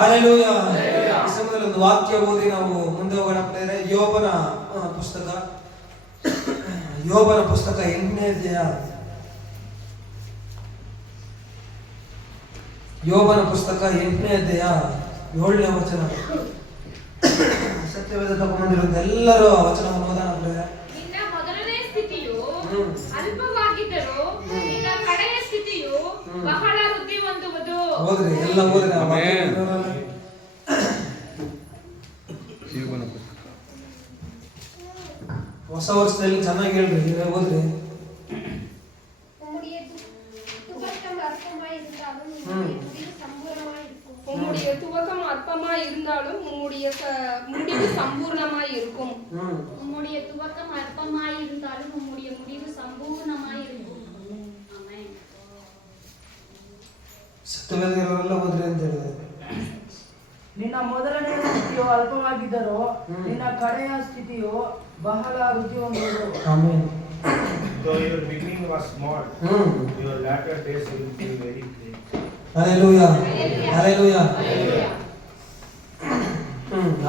Hallelujah. ಈ ಸಮಯದಲ್ಲಿ ಒಂದು ವಾಕ್ಯ ಓದಿ ನಾವು ಮುಂದೆ ಹೋಗೋಣ ಪ್ರಿಯರೇ. ಯೋಬನ ಪುಸ್ತಕ 8ನೇ ಅಧ್ಯಾಯ. ಯೋಬನ ಪುಸ್ತಕ 8ನೇ ಅಧ್ಯಾಯ 7ನೇ ವಚನ. ಸತ್ಯವೇದ ತಗೊಂಡಿರುವಂತ ಎಲ್ಲರೂ ಆ ವಚನವನ್ನು ಓದೋಣ ಪ್ರಿಯರೇ. ನಿನ್ನ ಮೊದಲನೇ ಸ್ಥಿತಿಯು ಅಲ್ಪವಾಗಿದ್ದರೂ ನಿನ್ನ ಕಡೆಯ ಸ್ಥಿತಿಯು ಬಹಳ ವೃದ್ಧಿ ಹೊಂದುವುದು. ಓದ್ರಿ, ಎಲ್ಲ ಓದ್ರಿ. ಹೊಸ ವರ್ಷದಲ್ಲಿ ಚೆನ್ನಾಗಿ ಹೇಳ್ರಿ, ನೀವೇ ಓದ್ರಿ. உம்முடைய துவக்கம் அற்பமாய் இருந்தாலும் உம்முடைய முடிவு சம்பூர்ணமாய் இருக்கும். உம்முடைய துவக்கம் அற்பமாய் இருந்தாலும் உம்முடைய முடிவு சம்பூர்ணமாய் இருக்கும். ಆಮೆನ್. ಸತ್ಯವೇದಗಳೆಲ್ಲ ಓದ್ರಿ ಅಂತ ಹೇಳಿದೆ. ನಿನ್ನ ಮೊದಲನೆಯ ಸ್ಥಿತಿಯು ಅಲ್ಪವಾಗಿದ್ದರೂ ನಿನ್ನ ಕಡೆಯ ಸ್ಥಿತಿಯು ಬಹಳ ವೃದ್ಧಿ ಹೊಂದುವುದು. Amen. So your beginning was small, your latter days will be very great. Hallelujah, hallelujah.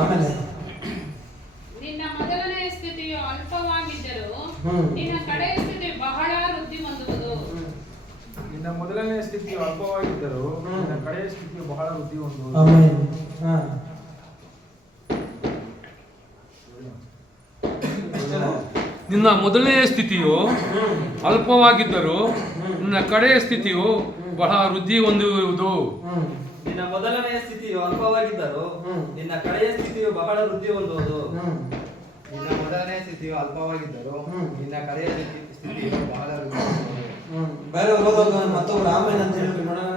ಆಮೇಲೆ ನಿನ್ನ ಮೊದಲನೆಯ ಸ್ಥಿತಿಯು ಅಲ್ಪವಾಗಿದ್ದರೂ ನಿನ್ನ ಕಡೆಯ ಸ್ಥಿತಿಯು ಬಹಳ ವೃದ್ಧಿ ಹೊಂದುವುದು. ನಿನ್ನ ಮೊದಲನೆಯ ಸ್ಥಿತಿಯು ಅಲ್ಪವಾಗಿದ್ದರೂ ನಿನ್ನ ಕಡೆಯ ಸ್ಥಿತಿಯು ಬಹಳ ವೃದ್ಧಿ ಹೊಂದುವುದು. ಆಮೆನ್. ನಿನ್ನ ಮೊದಲನೆಯ ಸ್ಥಿತಿಯು ಅಲ್ಪವಾಗಿದ್ದರೂ ನಿನ್ನ ಕಡೆಯ ಸ್ಥಿತಿಯು ಬಹಳ ವೃದ್ಧಿ ಹೊಂದುವುದು. ನಿನ್ನ ಮೊದಲನೆಯ ಸ್ಥಿತಿಯು ಅಲ್ಪವಾಗಿದ್ದರೂ ನಿನ್ನ ಕಡೆಯ ಸ್ಥಿತಿಯು ಬಹಳ ವೃದ್ಧಿ ಹೊಂದುವುದು. ನಿನ್ನ ಮೊದಲನೇ ಸ್ಥಿತಿಯು ಅಲ್ಪವಾಗಿದ್ದರೂ ನಿನ್ನ ಕಡೆಯ ಸ್ಥಿತಿಯು ಬಹಳ ವೃದ್ಧಿ ಹೊಂದುವುದು. ಬೇರೆ ಓದೋದು ಮತ್ತೊಬ್ರು ಆಮೇಲೆ ಅಂತ ಹೇಳ್ರಿ ನೋಡೋಣ.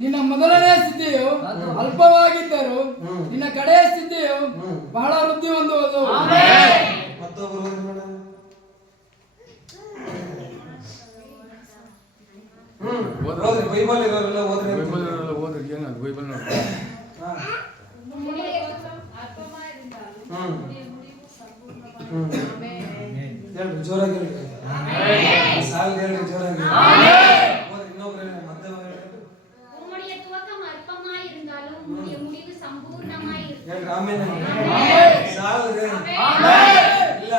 ನಿನ್ನ ಮೊದಲನೆಯ ಸ್ಥಿತಿಯು ಅಲ್ಪವಾಗಿದ್ದರೂ ನಿನ್ನ ಕಡೆಯ ಸ್ಥಿತಿಯು ಬಹಳ ವೃದ್ಧಿ ಹೊಂದುವುದು. ಮತ್ತೊಬ್ರು ಓದಿ ನೋಡೋಣ. ಓದ್ರಿ, ಬೈಬಲ್ ಇರೋರೆಲ್ಲ ಓದ್ರಿ. ಓದ್ರಿ, ಏನಾದ್ರು ಬೈಬಲ್ ನೋಡಿ. ಹೇಳ್ರಿ ಜೋರಾಗಿ ಹೇಳ್ರಿ. ಸಾಲ್ ಹೇಳ್ರಿ ಜೋರಾಗಿ. ಓದ್ರಿ, ಇನ್ನೊಬ್ರು ಹೇಳಿ, ಮತ್ತೆ உம்முடைய துவக்கம் அற்பமாய் இருந்தாலும் உம்முடைய முடிவு சம்பூர்ணமாய் இருக்கும். ಹೇಳ್ರಿ ಆಮೇಲೆ. ಸಾಲ್ ಹೇಳಿ. ಇಲ್ಲ.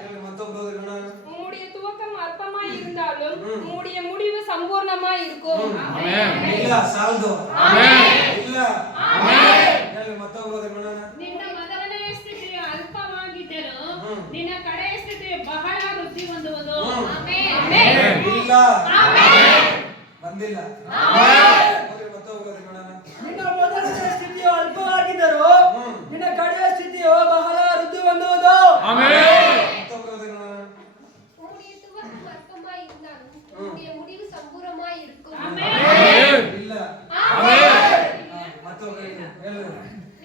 ಹೇಳ್ರಿ ಮತ್ತೊಬ್ರು ಓದ್ರಿ ನೋಡೋಣ. உம்முடைய துவக்கம் அற்பமாய் இருந்தாலும் உம்முடைய முடிவு சம்பூர்ணமாய் இருக்கும். ಇಲ್ಲ, ಸಾಲ್ದು. ಇಲ್ಲ. ಹೇಳ್ರಿ ಮತ್ತೊಬ್ರು ಓದ್ರಿ ನೋಡೋಣ. ನಿನ್ನ ಮೊದಲನೆಯ ಸ್ಥಿತಿಯು ಅಲ್ಪವಾಗಿದ್ದರೂ ನಿನ್ನ ಕಡೆಯ ಸ್ಥಿತಿಯು ಬಹಳ ವೃದ್ಧಿ ಹೊಂದುವುದು. ಆಮೆನ್. ಇಲ್ಲ. ಬಂದಿಲ್ಲ. ಓದ್ರಿ ಮತ್ತೊಬ್ರು ಓದ್ರಿ ನೋಡೋಣ. ನಿನ್ನ ಮೊದಲನೆಯ ಸ್ಥಿತಿಯು ಅಲ್ಪವಾಗಿದ್ದರೂ ನಿನ್ನ ಕಡೆಯ ಸ್ಥಿತಿಯು ಬಹಳ ವೃದ್ಧಿ ಹೊಂದುವುದು. ಮತ್ತೊಬ್ರು ಓದ್ರಿ ನೋಡೋಣ. உம்முடைய துவக்கம் அற்பமாய் இருந்தாலும் உம்முடைய முடிவு சம்பூர்ணமாய் இருக்கும். ಇಲ್ಲ. ಮತ್ತೊಬ್ರು ಹೇಳ್ರಿ.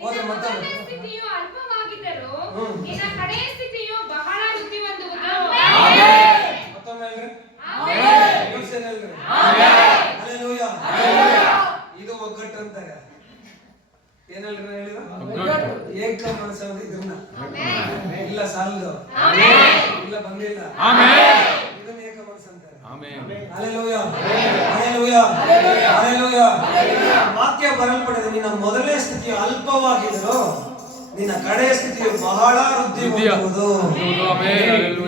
ಓದ್ರಿ ನಿನ್ನ ಮತ್ತೊಬ್ರು. ಮೊದಲನೆಯ ಸ್ಥಿತಿಯು ಅಲ್ಪವಾಗಿದ್ದರೂ ನಿನ್ನ ಕಡೆಯ ಸ್ಥಿತಿಯು ಬಹಳ ವೃದ್ಧಿ ಹೊಂದುವುದು. ಮತ್ತೊಮ್ಮೆ ಹೇಳ್ರಿ. ಹೇಳ್ರಿ. ಹಲ್ಲೆಲೂಯಾ. ಇದು ಒಗ್ಗಟ್ಟು ಅಂತಾರೆ. ಏನ್ ಹೇಳ್ರಿ ನಾನು ಹೇಳಿದ? ಏಕ ಮನಸ್ಸು ಅಂತ ಇದನ್ನ. ಇಲ್ಲ ಸಾಲದು. ಇಲ್ಲ ಬಂದಿಲ್ಲ. ಇದನ್ನ ಏಕ ಮನಸ್ಸು ಅಂತಾರೆ. Hallelujah, hallelujah, hallelujah. ವಾಕ್ಯ ಬರಲ್ಪಟ್ಟಿದೆ. ನಿನ್ನ ಮೊದಲನೇ ಸ್ಥಿತಿಯು ಅಲ್ಪವಾಗಿದ್ದರೂ ನಿನ್ನ ಕಡೆಯ ಸ್ಥಿತಿಯು ಬಹಳ ವೃದ್ಧಿ ಹೊಂದುವುದು.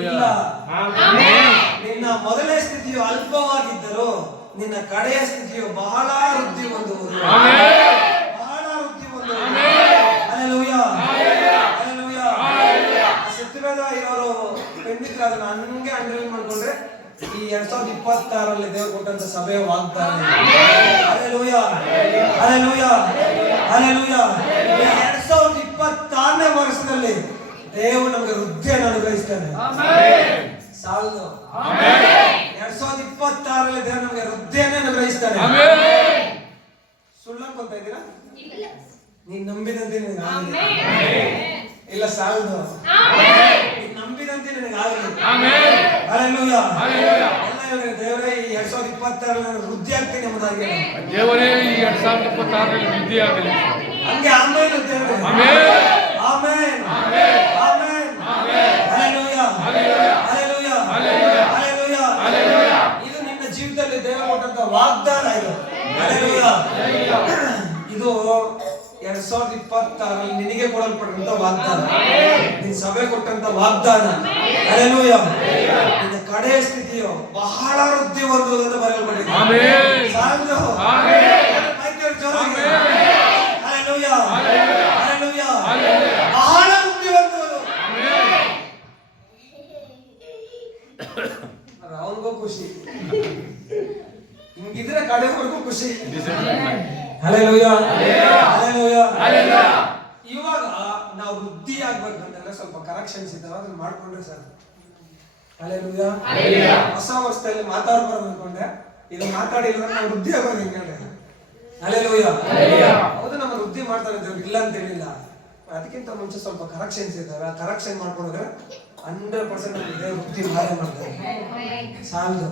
ಇಲ್ಲ. ನಿನ್ನ ಮೊದಲನೇ ಸ್ಥಿತಿಯು ಅಲ್ಪವಾಗಿದ್ದರೂ ನಿನ್ನ ಕಡೆಯ ಸ್ಥಿತಿಯು ಬಹಳ ವೃದ್ಧಿ ಹೊಂದುವುದು. ಬಹಳ ವೃದ್ಧಿ ಹೊಂದುವುದು. Hallelujah, hallelujah. ಸತ್ಯವೇದ ಇರೋರು ಖಂಡಿತ ಅದನ್ನ ಹಂಗೆ ಅಂಡರ್ಲೈನ್ ಮಾಡ್ಕೊಂಡ್ರೆ ಈ 2026ರಲ್ಲಿ ದೇವರು ಕೊಟ್ಟಂತ ಸಭೆಯ ವಾಗ್ದಾನ. Hallelujah, hallelujah, hallelujah. 2026ನೇ ವರ್ಷದಲ್ಲಿ ದೇವರು ನಮಗೆ ವೃದ್ಧಿಯನ್ನು ಅನುಗ್ರಹಿಸ್ತಾನೆ. ಸಾಲದು. 2026ರಲ್ಲಿ ದೇವರು ನಮಗೆ ವೃದ್ಧಿಯನ್ನೇ ಅನುಗ್ರಹಿಸ್ತಾನೆ. ಸುಳ್ಳು ಅನ್ಕೊಂತ ಇದ್ದೀರಾ? ನೀನ್ ನಂಬಿದಂತೆ ನಿನಗೆ ಆಗಲಿ. ಇಲ್ಲ ಸಾಲದು. ನೀನ್ ನಂಬಿದಂತೆ ನಿನಗೆ ಆಗಲಿ. ಹಲ್ಲೆಲೂಯಾ. ಎಲ್ಲ ಹೇಳಿದ್ರೆ ದೇವರೇ ಈ 2026ರಲ್ಲಿ ನಾನು ವೃದ್ಧಿ ಆಗ್ತೀನಿ ಎಂಬುದಾಗಿ. ದೇವರೇ ಈ 2026ರಲ್ಲಿ ವೃದ್ಧಿ ಆಗಲಿ. ಹಂಗೆ ಆಮೇನ್ ಅಂತ ಹೇಳ್ರಿ. ಆಮೇನ್, ಆಮೇನ್, ಹಲ್ಲೆಲೂಯಾ, ಹಲ್ಲೆಲೂಯಾ, ಹಲ್ಲೆಲೂಯಾ. ಇದು ನಿನ್ನ ಜೀವಿತದಲ್ಲಿ ದೇವರು ಕೊಟ್ಟಂತ ವಾಗ್ದಾನ ಇದು. Hallelujah. ಇದು 2026 ನಿನಗೆ ಕೊಡಲ್ಪಟ್ಟಂತ ವಾಗ್ದಾನ, ನಿನ್ನ ಸಭೆ ಕೊಟ್ಟಂತ ವಾಗ್ದಾನ. Hallelujah. ನಿನ್ನ ಕಡೆಯ ಸ್ಥಿತಿಯು ಬಹಳ ವೃದ್ಧಿ ಹೊಂದುವುದನ್ನು ಬರೆಯಲ್ಪಟ್ಟಿದೆ. ಆಮೆನ್. ಸಾಕು. ಆಮೆನ್. ಮೈಕಲ್ ಜೋರಿಗೆ. Hallelujah. Hallelujah. ಬಹಳ ವೃದ್ಧಿ ಹೊಂದುವುದು. ಅವನಿಗೂ ಖುಷಿ, ಹಿಂಗಿದ್ರೆ ಕಡೆವರೆಗೂ ಖುಷಿ. Hallelujah. Hallelujah. ಇವಾಗ ನಾವು ವೃದ್ಧಿ ಆಗ್ಬೇಕಂದ್ರೆ ಸ್ವಲ್ಪ ಕರೆಕ್ಷನ್ಸ್ ಇದ್ದಾವೆ, ಅದನ್ನ ಮಾಡ್ಕೊಂಡ್ರೆ ಸಾಕು. Hallelujah. ಹೊಸ ವರ್ಷದಲ್ಲಿ ಮಾತಾಡ್ಬಾರ್ದು ಅನ್ಕೊಂಡೆ, ಈಗ ಮಾತಾಡಿಲ್ಲ ನಾವು ವೃದ್ಧಿ ಆಗೋದು ಹೆಂಗೆ? Hallelujah. ಹೌದು, ನಮ್ಮ ವೃದ್ಧಿ ಮಾಡ್ತಾರೆ ಅಂತ ಇಲ್ಲ ಅಂತ ಹೇಳಿಲ್ಲ, ಅದಕ್ಕಿಂತ ಮುಂಚೆ ಸ್ವಲ್ಪ ಕರೆಕ್ಷನ್ಸ್ ಇದ್ದಾವೆ. ಕರೆಕ್ಷನ್ ಮಾಡ್ಕೊಂಡ್ರೆ 100% ನಮಗೆ ವೃದ್ಧಿ ಮಾಡ್ತಾರೆ. ಸಾಲದು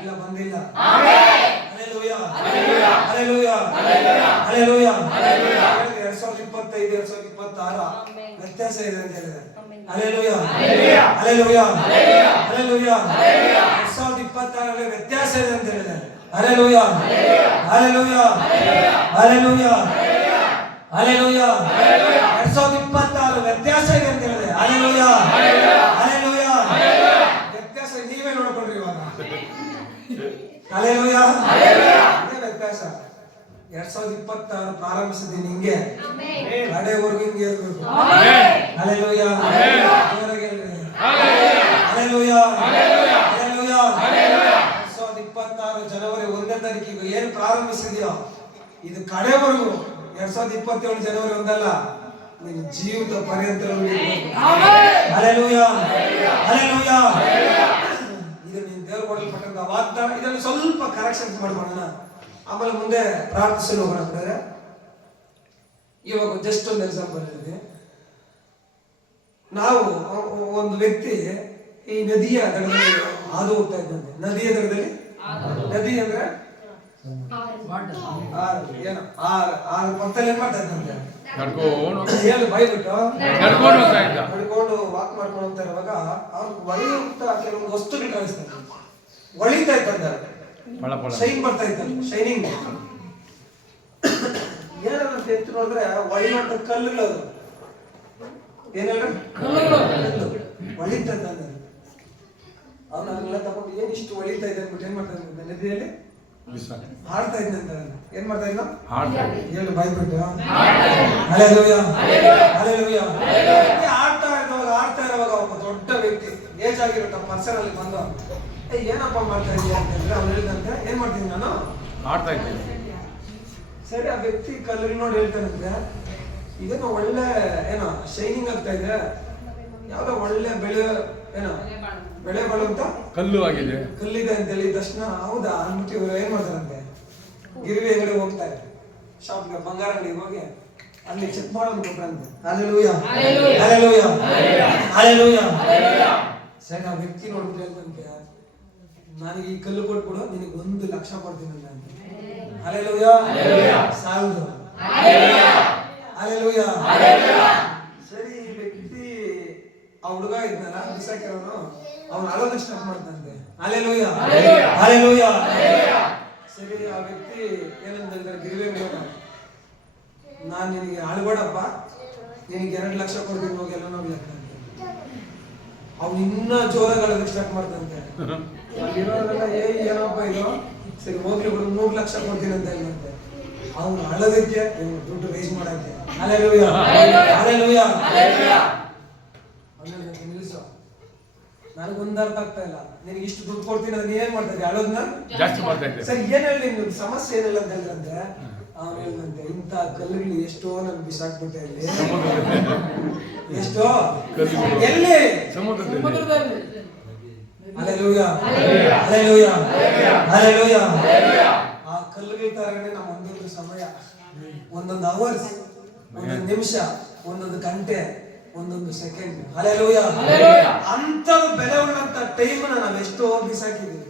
ಇಲ್ಲ ಬಂದಿಲ್ಲ. Hallelujah. Hallelujah. Hallelujah. 2025 2026 ವ್ಯತ್ಯಾಸ ಇದೆ ಅಂತ ಹೇಳಿದೆ. Hallelujah. Hallelujah. Hallelujah. 2026 ವ್ಯತ್ಯಾಸ ಇದೆ ಅಂತ ಹೇಳಿದೆ. Hallelujah. Hallelujah. Hallelujah. Hallelujah. 2026 ವ್ಯತ್ಯಾಸ ಇದೆ ಅಂತ ಹೇಳಿದೆ. Hallelujah. Hallelujah. ವ್ಯತ್ಯಾಸ ನೀವೇ ನೋಡ್ಕೊಂಡ್ರಿ ಇವಾಗ. Hallelujah. ಇದೇ ವ್ಯತ್ಯಾಸ. 2026 ಪ್ರಾರಂಭಿಸಿದ್ದೀನಿ ಹಿಂಗೆ, ಕಡೆವರೆಗೂ ಹಿಂಗೆ ಇರಬೇಕು. Hallelujah. ಜೋರಾಗಿ ಹೇಳ್ರಿ. Hallelujah. Hallelujah. 2026 ಜನವರಿ 1ನೇ ತಾರೀಕಿಗೆ ಏನು ಪ್ರಾರಂಭಿಸಿದೆಯೋ ಇದು ಕಡೆವರೆಗೂ 2027 ಜನವರಿ 1 ಅಲ್ಲ, ನಿನ್ನ ಜೀವಿತ ಪರ್ಯಂತ ಉಳಿಬೇಕು. Hallelujah. Hallelujah. ಇದು ನಿನ್ನ ದೇವರು ಕೊಡಲ್ಪಟ್ಟಂತ ವಾಗ್ದಾನ. ಇದನ್ನು ಸ್ವಲ್ಪ ಕರೆಕ್ಷನ್ಸ್ ಮಾಡ್ಕೊಳ್ಳೋಣ, ಆಮೇಲೆ ಮುಂದೆ ಪ್ರಾರ್ಥಿಸಲು ಹೋಗೋಣ. ಅಂದ್ರೆ ಇವಾಗ ಜಸ್ಟ್ ಒಂದು ಎಕ್ಸಾಂಪಲ್ ಇದೆ. ನಾವು ಒಂದು ವ್ಯಕ್ತಿ ಈ ನದಿಯ ದಡದಲ್ಲಿ ಹಾದು ಹೋಗ್ತಾ ಇದ್ದಂತೆ. ನದಿಯ ದಡದಲ್ಲಿ, ನದಿ ಅಂದ್ರೆ ಏನು ಆರು ಪಕ್ಕದಲ್ಲಿ ಏನ್ ಮಾಡ್ತಾ ಇದ್ದಂತೆ? ಹೇಳು ಬೈಬಿಟ್ಟು ನಡ್ಕೊಂಡು ವಾಕ್ ಮಾಡ್ಕೊಂಡು ಹೋಗ್ತಾ ಇರುವಾಗ ಅವ್ರಿಗೆ ಹೊಳೆಯುವಂತ ಕೆಲವೊಂದು ವಸ್ತುಗಳು ಕಾಣಿಸ್ತಾರೆ. ಹೊಳಿತಾ ಇದ್ದಂತೆ, ಶೈನ್ ಬರ್ತಾ ಇದ್ದಂತೆ, ಶೈನಿಂಗ್. ಏನಂತ ಎತ್ತು ನೋಡಿದ್ರೆ ಹೊಳೆಯುವಂತ ಕಲ್ಲುಗಳು, ಅದು ಏನೆಲ್ಲ ಹೊಳಿತಾ ಇದ್ದಂತೆ. ಅವ್ನು ಅದನ್ನೆಲ್ಲ ತಗೊಂಡು ಏನ್ ಇಷ್ಟು ಹೊಳಿತಾ ಇದೆ ಅಂದ್ಬಿಟ್ಟು ಏನ್ ಮಾಡ್ತಾ ಇದ್ದಂತೆ? ನದಿಯಲ್ಲಿ ಹಾಡ್ತಾ ಇದ್ದಂತೆ. ಏನ್ ಮಾಡ್ತಾ ಇದ್ದ? ಹೇಳು ಬಾಯ್ಬಿಟ್ಟು. Hallelujah. Hallelujah. ಆಡ್ತಾ ಇರುವಾಗ ಒಬ್ಬ ದೊಡ್ಡ ವ್ಯಕ್ತಿ, ಏಜ್ ಆಗಿರೋ ಪರ್ಸನ್ ಅಲ್ಲಿ ಬಂದು, ಏನಪ್ಪ ಮಾಡ್ತಾ ಇದೀಯ ಅಂತಂದ್ರೆ ಅವ್ನು ಹೇಳಿದಂತೆ, ಏನ್ ಮಾಡ್ತೀನಿ ನಾನು? ಆಡ್ತಾ ಇದ್ದೀನಿ. ಸರಿ, ಆ ವ್ಯಕ್ತಿ ಕಲ್ಲಲ್ಲಿ ನೋಡಿ ಹೇಳ್ತಾನಂತೆ, ಇದೇನೋ ಒಳ್ಳೆ ಏನೋ ಶೈನಿಂಗ್ ಆಗ್ತಾ ಇದೆ, ಯಾವ್ದೋ ಒಳ್ಳೆ ಬೆಳೆ ಬಾಳುವಂತ ಕಲ್ಲು ಆಗಿದೆ, ಕಲ್ಲಿದೆ ಅಂತ ಹೇಳಿದ ತಕ್ಷಣ ಹೌದಾ ಅಂದ್ಬಿಟ್ಟು ಇವರು ಏನ್ ಮಾಡ್ತಾರಂತೆ, ಗಿರಿವಿ ಅಂಗಡಿ ಹೋಗ್ತಾರೆ, ಶಾಪ್ಗೆ ಬಂಗಾರ ಅಂಗಡಿಗೆ ಹೋಗಿ ಅಲ್ಲಿ ಚೆಕ್ ಮಾಡೋದು ಕೊಟ್ರಂತೆ. Hallelujah. Hallelujah. Hallelujah. ಸರಿ, ಆ ವ್ಯಕ್ತಿ ನೋಡ್ಬಿಟ್ಟು ಹೇಳ್ತಂತೆ, ನನಗೆ ಈ ಕಲ್ಲು ಕೊಟ್ಬಿಡು, ನಿನಗೆ 1 ಲಕ್ಷ ಕೊಡ್ತೀನಿ ಅಂತ. Hallelujah. ಸಾಲದು. Hallelujah. ಸರಿ, ಈ ವ್ಯಕ್ತಿ ಆ ಹುಡುಗ ಇದ್ನಲ್ಲ ಬಿಸಾಕಿರೋನು, ಅವನು ಅಳೋದಕ್ಕೆ ಸ್ಟಾರ್ಟ್ ಮಾಡ್ತಂತೆ. Hallelujah. Hallelujah. ಸರಿ, ಆ ವ್ಯಕ್ತಿ ಏನಂತ ಹೇಳ್ತಾರೆ, ಗಿರಿವೆ ಮೇಡ, ನಾನು ನಿನಗೆ ಅಳ್ಬೇಡಪ್ಪ, ನಿನಗೆ 2 ಲಕ್ಷ ಕೊಡ್ತೀನಿ, ಹೋಗಿ ಎಲ್ಲ ನೋಡ್ಲಿ ಅಂತ. ಅವ್ನು ಇನ್ನ ಜೋರಾಗಿ ಅಳೋದಕ್ಕೆ ಸ್ಟಾರ್ಟ್ ಮಾಡ್ತಂತೆ. ಅಲ್ಲಿರೋರೆಲ್ಲ ಏನಪ್ಪ ಇದು, ಸರಿ ಹೋಗ್ಲಿ ಬಿಡು, 3 ಲಕ್ಷ ಕೊಡ್ತೀನಿ ಅಂತ ಹೇಳಂತೆ. ಅವ್ನು ಅಳೋದಕ್ಕೆ ದುಡ್ಡು ರೈಸ್ ಮಾಡಂತೆ. Hallelujah. Hallelujah. ನಿಲ್ಲಿಸು, ನನಗೊಂದು ಅರ್ಥ ಆಗ್ತಾ ಇಲ್ಲ, ನಿನಗೆ ಇಷ್ಟು ದುಡ್ಡು ಕೊಡ್ತೀನಿ ಅಂದ್ರೆ ನೀನ್ ಏನ್ ಮಾಡ್ತಾ ಇದ್ದೆ? ಅಳೋದನ್ನ ಜಾಸ್ತಿ ಮಾಡ್ತಾ ಇದ್ದೆ. ಸರಿ, ಏನ್ ಹೇಳಿ ನಿಮ್ದು ಸಮಸ್ಯೆ ಏನಿಲ್ಲ ಅಂತ ಹೇಳಿದ್ರಂತೆ. ಅವ್ನು ಹೇಳಿದಂತೆ, ಇಂಥ ಕಲ್ಲುಗಳು ಎಷ್ಟೋ ನನ್ ಬಿಸಾಕ್ಬಿಟ್ಟೆ, ಇಲ್ಲಿ ಎಷ್ಟೋ ಎಲ್ಲಿ ಸಮುದ್ರದಲ್ಲಿ. Hallelujah. Hallelujah. Hallelujah. ಆ ಕಲ್ಲುಗಳ ತರನೇ ನಮ್ಮ ಒಂದೊಂದು ಸಮಯ, ಒಂದೊಂದು ಅವರ್ಸ್, ಒಂದೊಂದು ನಿಮಿಷ, ಒಂದೊಂದು ಗಂಟೆ, ಒಂದೊಂದು ಸೆಕೆಂಡ್. Hallelujah. ಅಂತ ಬೆಲೆ ಉಳ್ಳಂತ ಟೈಮ್ ನಾವೆಷ್ಟೋ ಬಿಸಾಕಿದೀವಿ.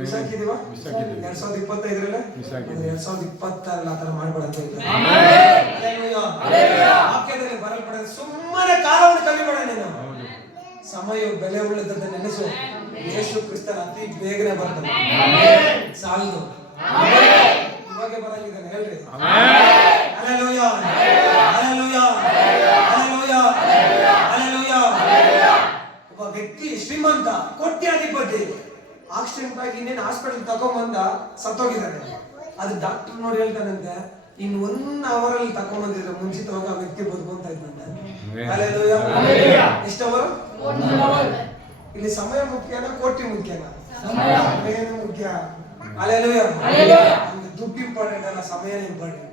ಬಿಸಾಕಿದೀವ 2025 2026 ಆತರ ಮಾಡ್ಬೇಡ ಅಂತ ಹೇಳ್ತಾರೆ. ವಾಕ್ಯದಲ್ಲಿ ಬರಲ್ಪಡ ಸುಮ್ಮನೆ ಕಾಲವನ್ನು ಕಲಿಬೇಡ ನೀನು. ಸಮಯ ಬೆಲೆ ಉಳ್ಳದನ್ನ ನೆನೆಸು. ಯೇಸು ಕ್ರಿಸ್ತನ ಅತಿ ಬೇಗನೆ ಬರ್ತಾನೆ, ಸಾಲದು. ಬರಂಗಿದ್ದಾನೆ ಹೇಳ್ರಿ. Amen. Hallelujah hallelujah hallelujah hallelujah. ಒಬ್ಬ ವ್ಯಕ್ತಿ ಶ್ರೀಮಂತ ಕೋಟ್ಯಾಧಿಪತಿ ಆಕ್ಸಿಡೆಂಟ್ ಆಗಿ ಇನ್ನೇನು ಹಾಸ್ಪಿಟಲ್ ತಗೊಂಬಂದ ಸತ್ತೋಗಿದ್ದಾನೆ. ಅದು ಡಾಕ್ಟರ್ ನೋಡಿ ಹೇಳ್ತಾನಂತೆ, ಇನ್ 1 hour ಅಲ್ಲಿ ತಗೊಂಬಂದಿದ್ರೆ ಮುಂಚಿತವಾಗಿ ಆ ವ್ಯಕ್ತಿ ಬದುಕೊಂತ ಇದ್ದಂತೆ. ಹಲ್ಲೆಲೂಯಾ. ಎಷ್ಟು ಅವರ್? 1 hour. ಇಲ್ಲಿ ಸಮಯ ಮುಖ್ಯನಾ ಕೋಟಿ ಮುಖ್ಯನಾ? ಸಮಯ ಮುಖ್ಯ. ಹಲ್ಲೆಲೂಯಾ. ನಮ್ಗೆ ದುಡ್ಡು ಇಂಪಾರ್ಟೆಂಟ್ ಅಲ್ಲ, ಸಮಯನೇ ಇಂಪಾರ್ಟೆಂಟ್.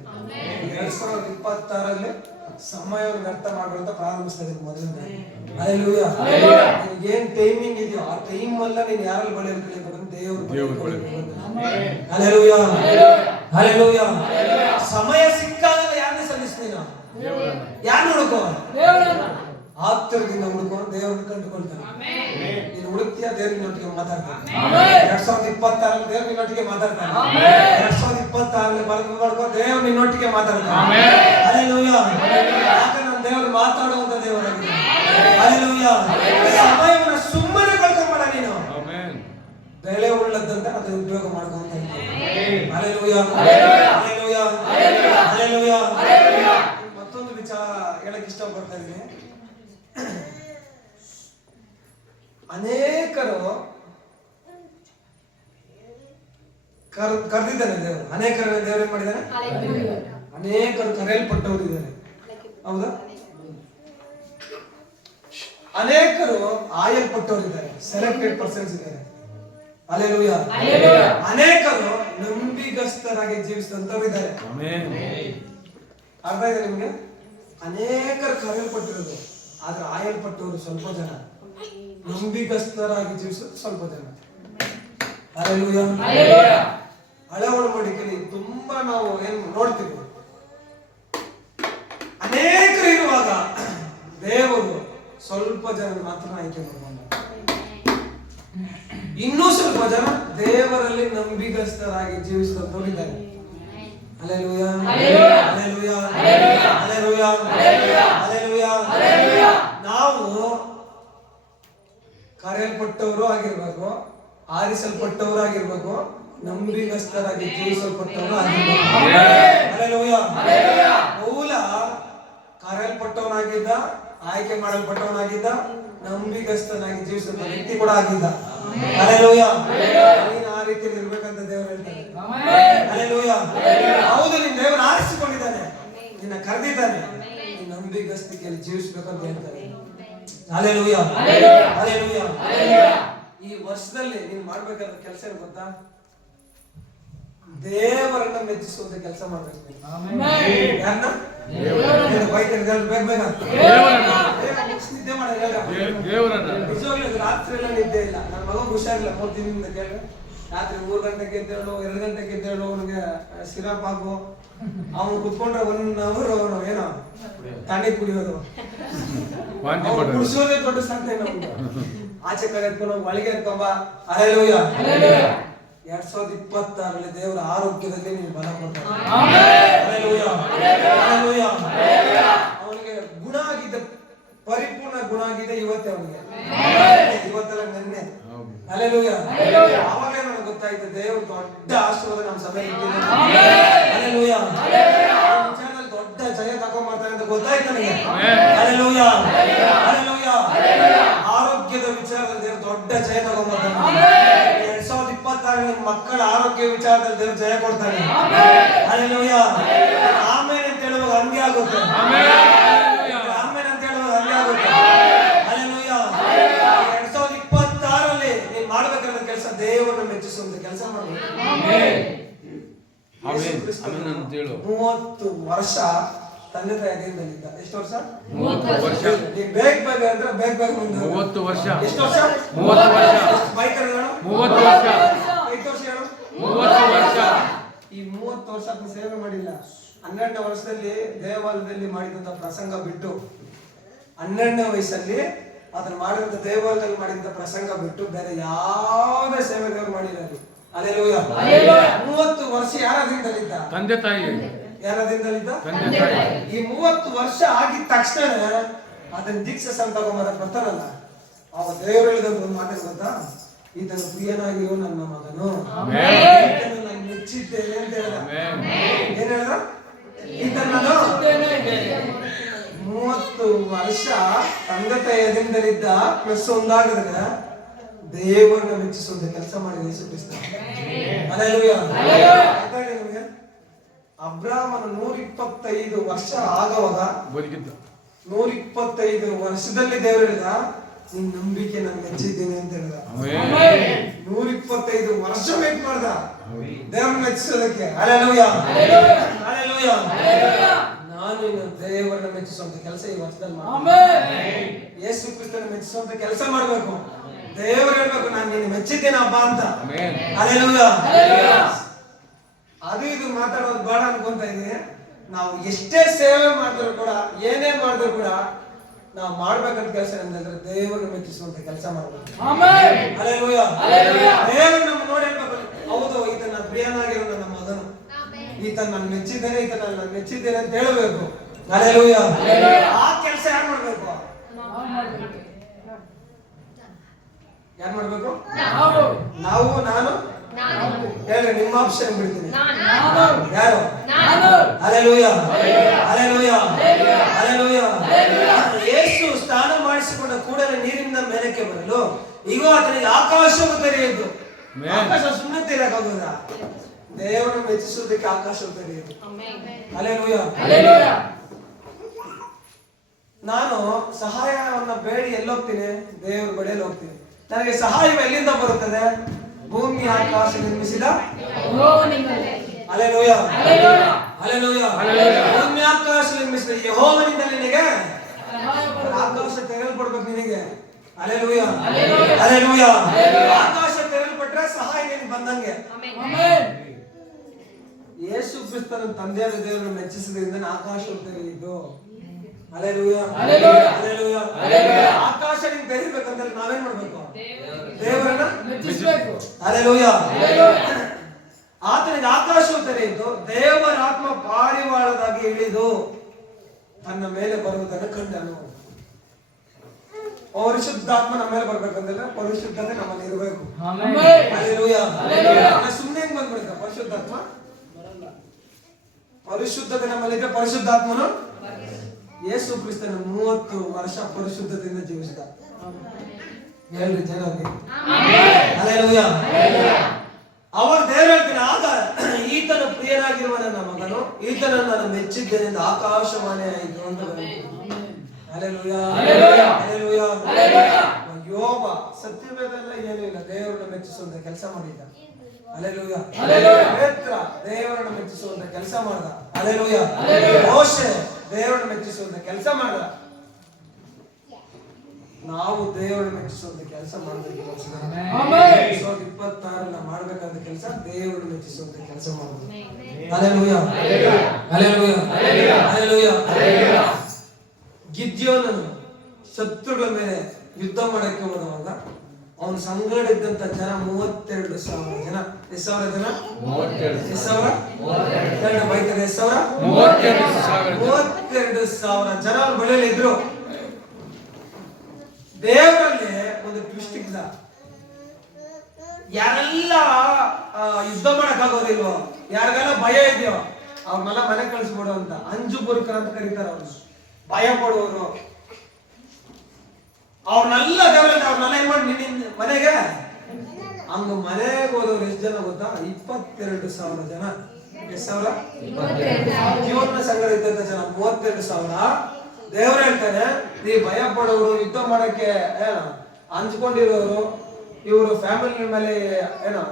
2026 ಸಮಯವನ್ನು ವ್ಯರ್ಥ ಮಾಡುವಂತ ಪ್ರಾರಂಭಿಸ್ತಾ ಇದ್ದೀನಿ ಮೊದಲನೇ. ಹಲ್ಲೆಲೂಯಾ. ಏನ್ ಟೈಮಿಂಗ್ ಇದೆಯೋ ಆ ಟೈಮ್ ಅಲ್ಲ ನೀನ್ ಯಾರಲ್ಲಿ ಬಳಿಯಲ್ಲಿ ಕಲಿಬೇಕು, ದೇವರು. Hallelujah hallelujah. ಸಮಯ ಸಿಕ್ಕಾಗ ಯಾರನ್ನ ಸಲ್ಲಿಸ್ತೀನ? ಯಾರು ಹುಡುಕೋ? ಆತುರದಿಂದ ಹುಡುಕೋ, ದೇವರನ್ನು ಕಂಡುಕೊಳ್ತಾನೆ. ನೀನು ಹುಡುಕ್ತಿಯ, ದೇವ್ರ ನಿನ್ನೊಟ್ಟಿಗೆ ಮಾತಾಡ್ತಾನೆ. 2026 ದೇವ್ರ ನಿನ್ನೊಟ್ಟಿಗೆ ಮಾತಾಡ್ತಾನೆ. 2026 ಬರೆದುಕೊಂಡು ದೇವ್ರ ನಿನ್ನೊಟ್ಟಿಗೆ ಮಾತಾಡ್ತಾನೆ. ಹಲ್ಲೆಲೂಯಾ. ಯಾಕಂದ್ರೆ ನಮ್ಮ ದೇವರು ಮಾತಾಡುವಂತ ದೇವರಾಗಿದೆ. ಹಲ್ಲೆಲೂಯಾ. ಸಮಯವನ್ನು ಸುಮ್ಮನೆ ಕಳ್ಕೊಂಬೇಡ ನೀನು. ಬೆಲೆ ಉಳ್ಳದಂತ ಅದನ್ನ ಉಪಯೋಗ ಮಾಡ್ಕೊಂತ ಇದ್ದೀನಿ. Hallelujah hallelujah hallelujah. ಮತ್ತೊಂದು ವಿಚಾರ ಹೇಳಕ್ ಇಷ್ಟಪಡ್ತಾ ಇದ್ದೀನಿ. ಅನೇಕರು ಕರೆದಿದ್ದಾನೆ ದೇವರು. ಅನೇಕರ ದೇವರು ಏನ್ ಮಾಡಿದ್ದಾನೆ? ಅನೇಕರು ಕರೆಯಲ್ಪಟ್ಟವರು ಇದ್ದಾರೆ, ಹೌದಾ? ಅನೇಕರು ಆಯಲ್ಪಟ್ಟವರು ಇದ್ದಾರೆ, ಸೆಲೆಕ್ಟೆಡ್ ಪರ್ಸನ್ಸ್ ಇದ್ದಾರೆ. ಹಲ್ಲೆಲೂಯಾ. ಅನೇಕರು ನಂಬಿಗಸ್ತರಾಗಿ ಜೀವಿಸಿದಂತವ್ರು ಇದ್ದಾರೆ. ಅರ್ಥ ಇದೆ ನಿಮ್ಗೆ? ಅನೇಕರು ಕರೆಯಲ್ಪಟ್ಟಿರೋದು, ಆದ್ರೆ ಆಯಲ್ಪಟ್ಟವರು ಸ್ವಲ್ಪ ಜನ, ನಂಬಿಗಸ್ತರಾಗಿ ಜೀವಿಸೋದು ಸ್ವಲ್ಪ ಜನ. ಹಲ್ಲೆಲೂಯಾ. ಹಳೆ ಒಡಂಬಡಿಕೆಯಲ್ಲಿ ತುಂಬಾ ನಾವು ಏನ್ ನೋಡ್ತೀವಿ, ಅನೇಕರು ಇರುವಾಗ ದೇವರು ಸ್ವಲ್ಪ ಜನ ಮಾತ್ರ ಆಯ್ಕೆ ಮಾಡ್ಕೊಂಡ. ಇನ್ನೂ ಸ್ವಲ್ಪ ಜನ ದೇವರಲ್ಲಿ ನಂಬಿಗಸ್ತರಾಗಿ ಜೀವಿಸಿದಂತವ್ರು ಇದ್ದಾರೆ. Hallelujah hallelujah hallelujah hallelujah. ನಾವು ಕರೆಯಲ್ಪಟ್ಟವರು ಆಗಿರ್ಬೇಕು, ಆರಿಸಲ್ಪಟ್ಟವರು ಆಗಿರ್ಬೇಕು, ನಂಬಿಗಸ್ತರಾಗಿ ಜೀವಿಸಲ್ಪಟ್ಟವರು ಆಗಿರ್ಬೇಕು. ಹಲ್ಲೆಲೂಯಾ. ಪೌಲ ಕರೆಯಲ್ಪಟ್ಟವನಾಗಿದ್ದ, ಆಯ್ಕೆ ಮಾಡಲ್ಪಟ್ಟವನಾಗಿದ್ದ, ನಂಬಿಗಸ್ತನಾಗಿ ಜೀವಿಸಿದ ವ್ಯಕ್ತಿ ಕೂಡ ಆಗಿದ್ದ. ಹಲ್ಲೆಲೂಯಾ. ನೀನು ಆ ರೀತಿಯಲ್ಲಿ ಇರ್ಬೇಕಂತ ದೇವರು ಹೇಳ್ತಾನೆ. ಹಲ್ಲೆಲೂಯಾ. ಹೌದು, ನಿನ್ನ ದೇವರು ಆರಿಸಿಕೊಂಡಿದ್ದಾನೆ, ನಿನ್ನ ಕರೆದಿದ್ದಾನೆ, ನೀನು ನಂಬಿಗಸ್ತಿಕೆಯಲ್ಲಿ ಜೀವಿಸಬೇಕಂತ ಹೇಳ್ತಾನೆ. Hallelujah hallelujah. ಈ ವರ್ಷದಲ್ಲಿ ನೀನು ಮಾಡ್ಬೇಕಾದ ಕೆಲಸ ಏನು ಗೊತ್ತಾ? ದೇವರನ್ನ ಮೆಚ್ಚಿಸುವಂತ ಕೆಲಸ ಮಾಡ್ಬೇಕು. ಯಾರನ್ನ? ನಿದ್ದೆ ನಿಜವಾಗ್ಲೂ ರಾತ್ರಿ ಎಲ್ಲ ನಿದ್ದೆ ಇಲ್ಲ. ನನ್ನ ಮಗ ಹುಷಾರಿಲ್ಲ, 3 ದಿನದಿಂದ ಕೇಳಿ. ರಾತ್ರಿ 3 ಗಂಟೆಗೆ ಎದ್ದೇಳು, 2 ಗಂಟೆಗೆ ಎದ್ದೇಳು, ಅವನಿಗೆ ಸಿರಪ್ ಹಾಕು. ಅವನು ಕುತ್ಕೊಂಡ್ರೆ 1 hour ಅವನು ಏನೋ ತಣ್ಣೀರ್ ಕುಡಿಯೋದು, ಕುಡಿಸೋದೇ ದೊಡ್ಡ ಸಂತೆ ನಮ್ಗೆ. ಆಚೆ ಕಡೆ ಎತ್ಕೊಂಡು ಒಳಗೆ ಎತ್ಕೊಂಬ. ಹಲ್ಲೆಲೂಯಾ. 2026 ದೇವರ ಆರೋಗ್ಯದಲ್ಲಿ ನೀವು ಬಲ ಕೊಡ್ತಾರೆ. Hallelujah hallelujah. ಅವನಿಗೆ ಗುಣ ಆಗಿದೆ, ಪರಿಪೂರ್ಣ ಗುಣ ಆಗಿದೆ ಇವತ್ತೇ ಅವನಿಗೆ, ಇವತ್ತೆಲ್ಲ ನೆನ್ನೆ. ಹಲ್ಲೆಲೂಯಾ. ಆವಾಗಲೇ ನನಗೆ ಗೊತ್ತಾಯ್ತು ದೇವರು ದೊಡ್ಡ ಆಶೀರ್ವಾದ ನಮ್ಮ ಸಭೆಗೆ ಇಟ್ಟಿದ್ದಾನೆ. ಹಲ್ಲೆಲೂಯಾ. ವಿಚಾರದಲ್ಲಿ ದೊಡ್ಡ ಜಯ ತಗೊಂಡ್ಬರ್ತಾರೆ ಅಂತ ಗೊತ್ತಾಯ್ತು ನನಗೆ. Hallelujah hallelujah. ಆರೋಗ್ಯದ ವಿಚಾರದಲ್ಲಿ ದೇವರು ದೊಡ್ಡ ಜಯ ತಗೊಂಡ್ಬರ್ತಾನೆ. 2026 ಮಕ್ಕಳ ಆರೋಗ್ಯ ವಿಚಾರದಲ್ಲಿ ದೇವರು ಜಯ ಕೊಡ್ತಾನೆ. ಹಲ್ಲೆಲೂಯಾ. ಆಮೇಲೆ ಅಂತ ಹೇಳುವಾಗ ಹಂಗೆ ಆಗುತ್ತೆ. ಆಮೇಲೆ ಅಂತ ಹೇಳುವಾಗ ಹಂಗೆ ಆಗುತ್ತೆ. ಹಲ್ಲೆಲೂಯಾ. 2026 ನೀನ್ ಮಾಡ್ಬೇಕಾದ ಕೆಲಸ ದೇವರನ್ನು ಮೆಚ್ಚಿಸುವಂತ ಕೆಲಸ ಮಾಡಬೇಕು. 30 ವರ್ಷ ತಂದೆ ತಾಯಿ ಅಧೀನದಲ್ಲಿದ್ದ. ಎಷ್ಟು ವರ್ಷ? 30 ವರ್ಷ. ನೀನ್ ಬೇಗ ಅಂದ್ರೆ ಬೇಗ ಮುಂದೆ 30 ವರ್ಷ. ಎಷ್ಟು ವರ್ಷ? 30 ವರ್ಷ. ಬೈಕ್ ಹೇಳು. 30 ವರ್ಷ. 5 ವರ್ಷ ಹೇಳು. 30 ವರ್ಷ. ಈ 30 ವರ್ಷ ಸೇವೆ ಮಾಡಿಲ್ಲ. 12ನೇ ವರ್ಷದಲ್ಲಿ ದೇವಾಲಯದಲ್ಲಿ ಮಾಡಿದಂತ ಪ್ರಸಂಗ ಬಿಟ್ಟು, 12ನೇ ವಯಸ್ಸಲ್ಲಿ ಅದನ್ನ ಮಾಡಿದಂತ ದೇವಾಲಯದಲ್ಲಿ ಮಾಡಿದಂತ ಪ್ರಸಂಗ ಬಿಟ್ಟು ಬೇರೆ ಯಾವುದೇ ಸೇವೆ ದೇವರು ಮಾಡಿಲ್ಲ. ಹಲ್ಲೆಲೂಯಾ. 30 ವರ್ಷ ಯಾರದಿಂದಲಿದ್ದ? ತಂದೆ ತಾಯಿ. ಯಾರದಿಂದಲಿದ್ದ? ತಂದೆ ತಾಯಿ. ಈ 30 ವರ್ಷ ಆಗಿದ ತಕ್ಷಣ ಅದನ್ನ ದೀಕ್ಷೆ ಸಂತ ತಗೊಂಬರಕ್ ಬರ್ತಾರಲ್ಲ, ಅವ ದೇವರು ಹೇಳಿದಂತ ಒಂದು ಮಾತೇನು ಗೊತ್ತಾ? ಇದನ್ನು ಪ್ರಿಯನಾಗಿಯೋ ನನ್ನ ಮಗನು, ಇದನ್ನು ನಾನು ಮೆಚ್ಚಿದ್ದೇನೆ ಅಂತ ಹೇಳಿದ. ವರ್ಷ ತಂದೆ ತಾಯಿಯದಿಂದಲಿದ್ದ ಪ್ಲಸ್ ಒಂದಾಗಿದ್ರೆ ದೇವರನ್ನ ಮೆಚ್ಚಿಸುವಂತ ಕೆಲಸ ಮಾಡಿ ಯೇಸು ಕ್ರಿಸ್ತ. ಹಲ್ಲೆಲೂಯಾ. ಆಯ್ತಾ ನಿಮಗೆ? ಅಬ್ರಾಮನ 125 ವರ್ಷ ಆಗವಾಗ ಬದುಕಿದ್ದ 125 ವರ್ಷದಲ್ಲಿ ದೇವರು ಹೇಳಿದ ನಿನ್ ನಂಬಿಕೆ ನಾನು ಮೆಚ್ಚಿದ್ದೀನಿ ಅಂತ ಹೇಳಿದ. 125 ವರ್ಷ ವೇಟ್ ಮಾಡ್ದ ದೇವರನ್ನ ಮೆಚ್ಚಿಸೋದಕ್ಕೆ. ಹಲ್ಲೆಲೂಯಾ. ಹಲ್ಲೆಲೂಯಾ. ನಾನು ಇನ್ನು ದೇವರನ್ನ ಮೆಚ್ಚಿಸುವಂತ ಕೆಲಸ ಈ ವರ್ಷದಲ್ಲಿ ಮಾಡ್ತೀನಿ. ಯೇಸು ಕ್ರಿಸ್ತನ ಮೆಚ್ಚಿಸುವಂತ ಕೆಲಸ ಮಾಡ್ಬೇಕು. ದೇವರು ಹೇಳ್ಬೇಕು ನಾನು ನಿನ್ನ ಮೆಚ್ಚಿದ್ದೇನೆ ಹಬ್ಬ ಅಂತ. ಹಲ್ಲೆಲೂಯಾ. ಅದು ಇದು ಮಾತಾಡೋದು ಬೇಡ ಅನ್ಕೊಂತ ಇದೀನಿ. ನಾವು ಎಷ್ಟೇ ಸೇವೆ ಮಾಡಿದ್ರು ಕೂಡ ಏನೇ ಮಾಡಿದ್ರು ಕೂಡ ನಾವು ಮಾಡ್ಬೇಕಂತ ಕೆಲಸ ಏನಂದ್ರೆ ದೇವರನ್ನ ಮೆಚ್ಚಿಸುವಂತ ಕೆಲಸ ಮಾಡ್ಬೇಕು. ಹಲ್ಲೆಲೂಯಾ. ದೇವರು ನಮ್ಮ ನೋಡಿ ಹೇಳ್ಬೇಕು, ಹೌದು ಈತ ನನ್ನ ಪ್ರಿಯನಾಗಿರೋ ನನ್ನ ಮಗನು, ಈತ ನಾನು ಮೆಚ್ಚಿದ್ದೇನೆ, ಈತ ನಾನು ಮೆಚ್ಚಿದ್ದೇನೆ ಅಂತ ಹೇಳಬೇಕು. ಹಲ್ಲೆಲೂಯಾ. ಆ ಕೆಲಸ ಯಾರು ಮಾಡ್ಬೇಕು? ಯಾರು ಮಾಡ್ಬೇಕು? ನಾವು, ನಾನು ಹೇಳಿ. ನಿಮ್ಮ ಆಪ್ಷನ್ ಬಿಡ್ತೀನಿ. ಯಾರು? ಹಲ್ಲೆಲೂಯಾ. ಹಲ್ಲೆಲೂಯಾ. ಹಲ್ಲೆಲೂಯಾ. ಯೇಸು ಸ್ನಾನ ಮಾಡಿಸಿಕೊಂಡ ಕೂಡಲೇ ನೀರಿನಿಂದ ಮೇಲಕ್ಕೆ ಬರಲು ಈಗೋ ಆತನಿಗೆ ಆಕಾಶವು ತೆರೆಯಿತು. ಆಕಾಶ ಸುಮ್ಮನೆ ತೆರೆಯಕ್ಕಾಗೋದ? ದೇವರನ್ನು ಮೆಚ್ಚಿಸುವುದಕ್ಕೆ ಆಕಾಶವು ತೆರೆಯಿತು. ಹಲ್ಲೆಲೂಯಾ. ನಾನು ಸಹಾಯವನ್ನ ಬೇಡಿ ಎಲ್ಲೋಗ್ತೀನಿ? ದೇವರ ಬಳಿಯಲ್ಲಿ ಹೋಗ್ತೀನಿ. ನನಗೆ ಸಹಾಯ ಎಲ್ಲಿಂದ ಬರುತ್ತದೆ? ಭೂಮಿ ಆಕಾಶ ನಿರ್ಮಿಸಿದ. ಹಲ್ಲೆಲೂಯಾ. ಹಲ್ಲೆಲೂಯಾ. ಭೂಮಿ ಆಕಾಶ ನಿರ್ಮಿಸಿದ ಯೆಹೋವನಿಂದ ನಿನಗೆ ಆಕಾಶ ತೆರೆಯಲ್ಪಡ್ಬೇಕು ನಿನಗೆ. ಹಲ್ಲೆಲೂಯಾ. ಹಲ್ಲೆಲೂಯಾ. ಆಕಾಶ ತೆರೆಯಲ್ಪಟ್ರೆ ಸಹಾಯ ನಿನಗೆ ಬಂದಂಗೆ. ಯೇಸು ಕ್ರಿಸ್ತನ ತಂದೆಯಾದ ದೇವರನ್ನು ಮೆಚ್ಚಿಸಿದ್ರಿಂದ ಆಕಾಶವು ತೆರೆಯಿತು. ಹಲ್ಲೆಲೂಯಾ. ಹಲ್ಲೆಲೂಯಾ. ಆಕಾಶ ನಿಂಗೆ ತೆರೀಬೇಕಂದ್ರೆ ನಾವೇನ್ ಮಾಡ್ಬೇಕು? ದೇವರನ್ನ ಮೆಚ್ಚಿಸಬೇಕು. ಹಲ್ಲೆಲೂಯಾ. ಆತನಿಗೆ ಆಕಾಶವು ತೆರೆಯಿತು, ದೇವರ ಆತ್ಮ ಪಾರಿವಾಳದಾಗಿ ಇಳಿದು ತನ್ನ ಮೇಲೆ ಬರುವುದನ್ನು ಕಂಡನು. ಪರಿಶುದ್ಧಾತ್ಮ ನಮ್ಮ ಮೇಲೆ ಬರ್ಬೇಕಂದ್ರೆ ಪರಿಶುದ್ಧತೆ ನಮ್ಮಲ್ಲಿ ಇರಬೇಕು. ಹಲ್ಲೆಲೂಯಾ. ಸುಮ್ಮನೆ ಹೆಂಗ್ ಬಂದ್ಬಿಡುತ್ತೆ ಪರಿಶುದ್ಧಾತ್ಮ? ಪರಿಶುದ್ಧತೆ ನಮ್ಮಲ್ಲಿದ್ರೆ ಪರಿಶುದ್ಧಾತ್ಮನು ಯೇಸು ಕ್ರಿಸ್ತನ 30 ವರ್ಷ ಪರಿಶುದ್ಧತೆಯಿಂದ ಜೀವಿಸಿದ. ಹೇಳ್ರಿ ಜನರಿಗೆ. ಹಲ್ಲೆಲೂಯಾ. ಅವರ ದೇವರು ಹೇಳ್ತೀನಿ, ಆಗ ಈತನ ಪ್ರಿಯನಾಗಿರುವ ನನ್ನ ಮಗನು, ಈತನನ್ನು ನಾನು ಮೆಚ್ಚಿದ್ದೇನೆ ಎಂದು ಆಕಾಶವಾಣಿ ಆಯಿತು ಅಂತ ಬರೆಯಿತು. ಹಲ್ಲೆಲೂಯಾ. ಹಲ್ಲೆಲೂಯಾ. ಯೋಬ ಸತ್ಯವೇದಲ್ಲ ಏನೂ ಇಲ್ಲ, ದೇವರನ್ನು ಮೆಚ್ಚಿಸುವಂತ ಕೆಲಸ ಮಾಡಿದ್ದ. ಹಲ್ಲೆಲೂಯಾ. ಪೇತ್ರ ದೇವರನ್ನು ಮೆಚ್ಚಿಸುವಂತ ಕೆಲಸ ಮಾಡ್ದ. ಹಲ್ಲೆಲೂಯಾ. ಮೋಶೆ ದೇವರನ್ನು ಮೆಚ್ಚಿಸುವಂತ ಕೆಲಸ ಮಾಡ್ದ. ನಾವು ದೇವರನ್ನು ಮೆಚ್ಚಿಸುವಂತ ಕೆಲಸ ಮಾಡಬೇಕು. 2026 ಮಾಡ್ಬೇಕಂತ ಕೆಲಸ ದೇವರನ್ನು ಮೆಚ್ಚಿಸುವಂತ ಕೆಲಸ ಮಾಡಬೇಕು. ಹಲ್ಲೆಲೂಯಾ. ಹಲ್ಲೆಲೂಯಾ. ಹಲ್ಲೆಲೂಯಾ. ಗಿದ್ಯೋನನು ಶತ್ರುಗಳ ಮೇಲೆ ಯುದ್ಧ ಮಾಡಕ್ಕೆ ಹೋದವಾಗ ಅವನ ಸಂಗಡ ಇದ್ದಂತ ಜನ 32,000 ಜನ. ಎಷ್ಟು ಸಾವಿರ ಜನ? 32,000. ಬೈತಾರೆ. 32,000 ಜನ ಅವ್ರ ಬಳಿಯಲ್ಲಿ ಇದ್ರು. ದೇವರಲ್ಲಿ ಒಂದು ಟ್ವಿಸ್ಟ್ ಇದ್ದ. ಯಾರೆಲ್ಲ ಯುದ್ಧ ಮಾಡಕ್ ಆಗೋದಿಲ್ವೋ, ಯಾರಿಗೆಲ್ಲ ಭಯ ಇದೆಯೋ ಅವ್ರನ್ನೆಲ್ಲ ಮನೆ ಕಳಿಸ್ಬಿಡು ಅಂತ ಅಂಜು ಬುರುಕರ ಅಂತ ಕರೀತಾರೆ. ಅವ್ರು ಭಯ ಪಡುವವರು ಅವ್ರನ್ನೆಲ್ಲ ದೇವರಲ್ಲಿ ಅವ್ರನ್ನೆಲ್ಲ ಏನ್ ಮಾಡಿ ನಿನ್ನ ಮನೆಗೆ ಹಂಗ ಮನೆಗೆ ಹೋದವ್ರು ಎಷ್ಟು ಜನ ಗೊತ್ತಾ? 22,000 ಜನ. ಎಷ್ಟು ಸಾವಿರ? ಜೀವನ ಸಂಗಡ ಇದ್ದಂತ ಜನ 32,000. ದೇವರು ಹೇಳ್ತಾನೆ, ನೀ ಭಯ ಪಡೋರು, ಯುದ್ಧ ಮಾಡಕ್ಕೆ ಹಂಚ್ಕೊಂಡಿರೋರು, ಇವರು ಫ್ಯಾಮಿಲಿ ಮೇಲೆ ಏನೋ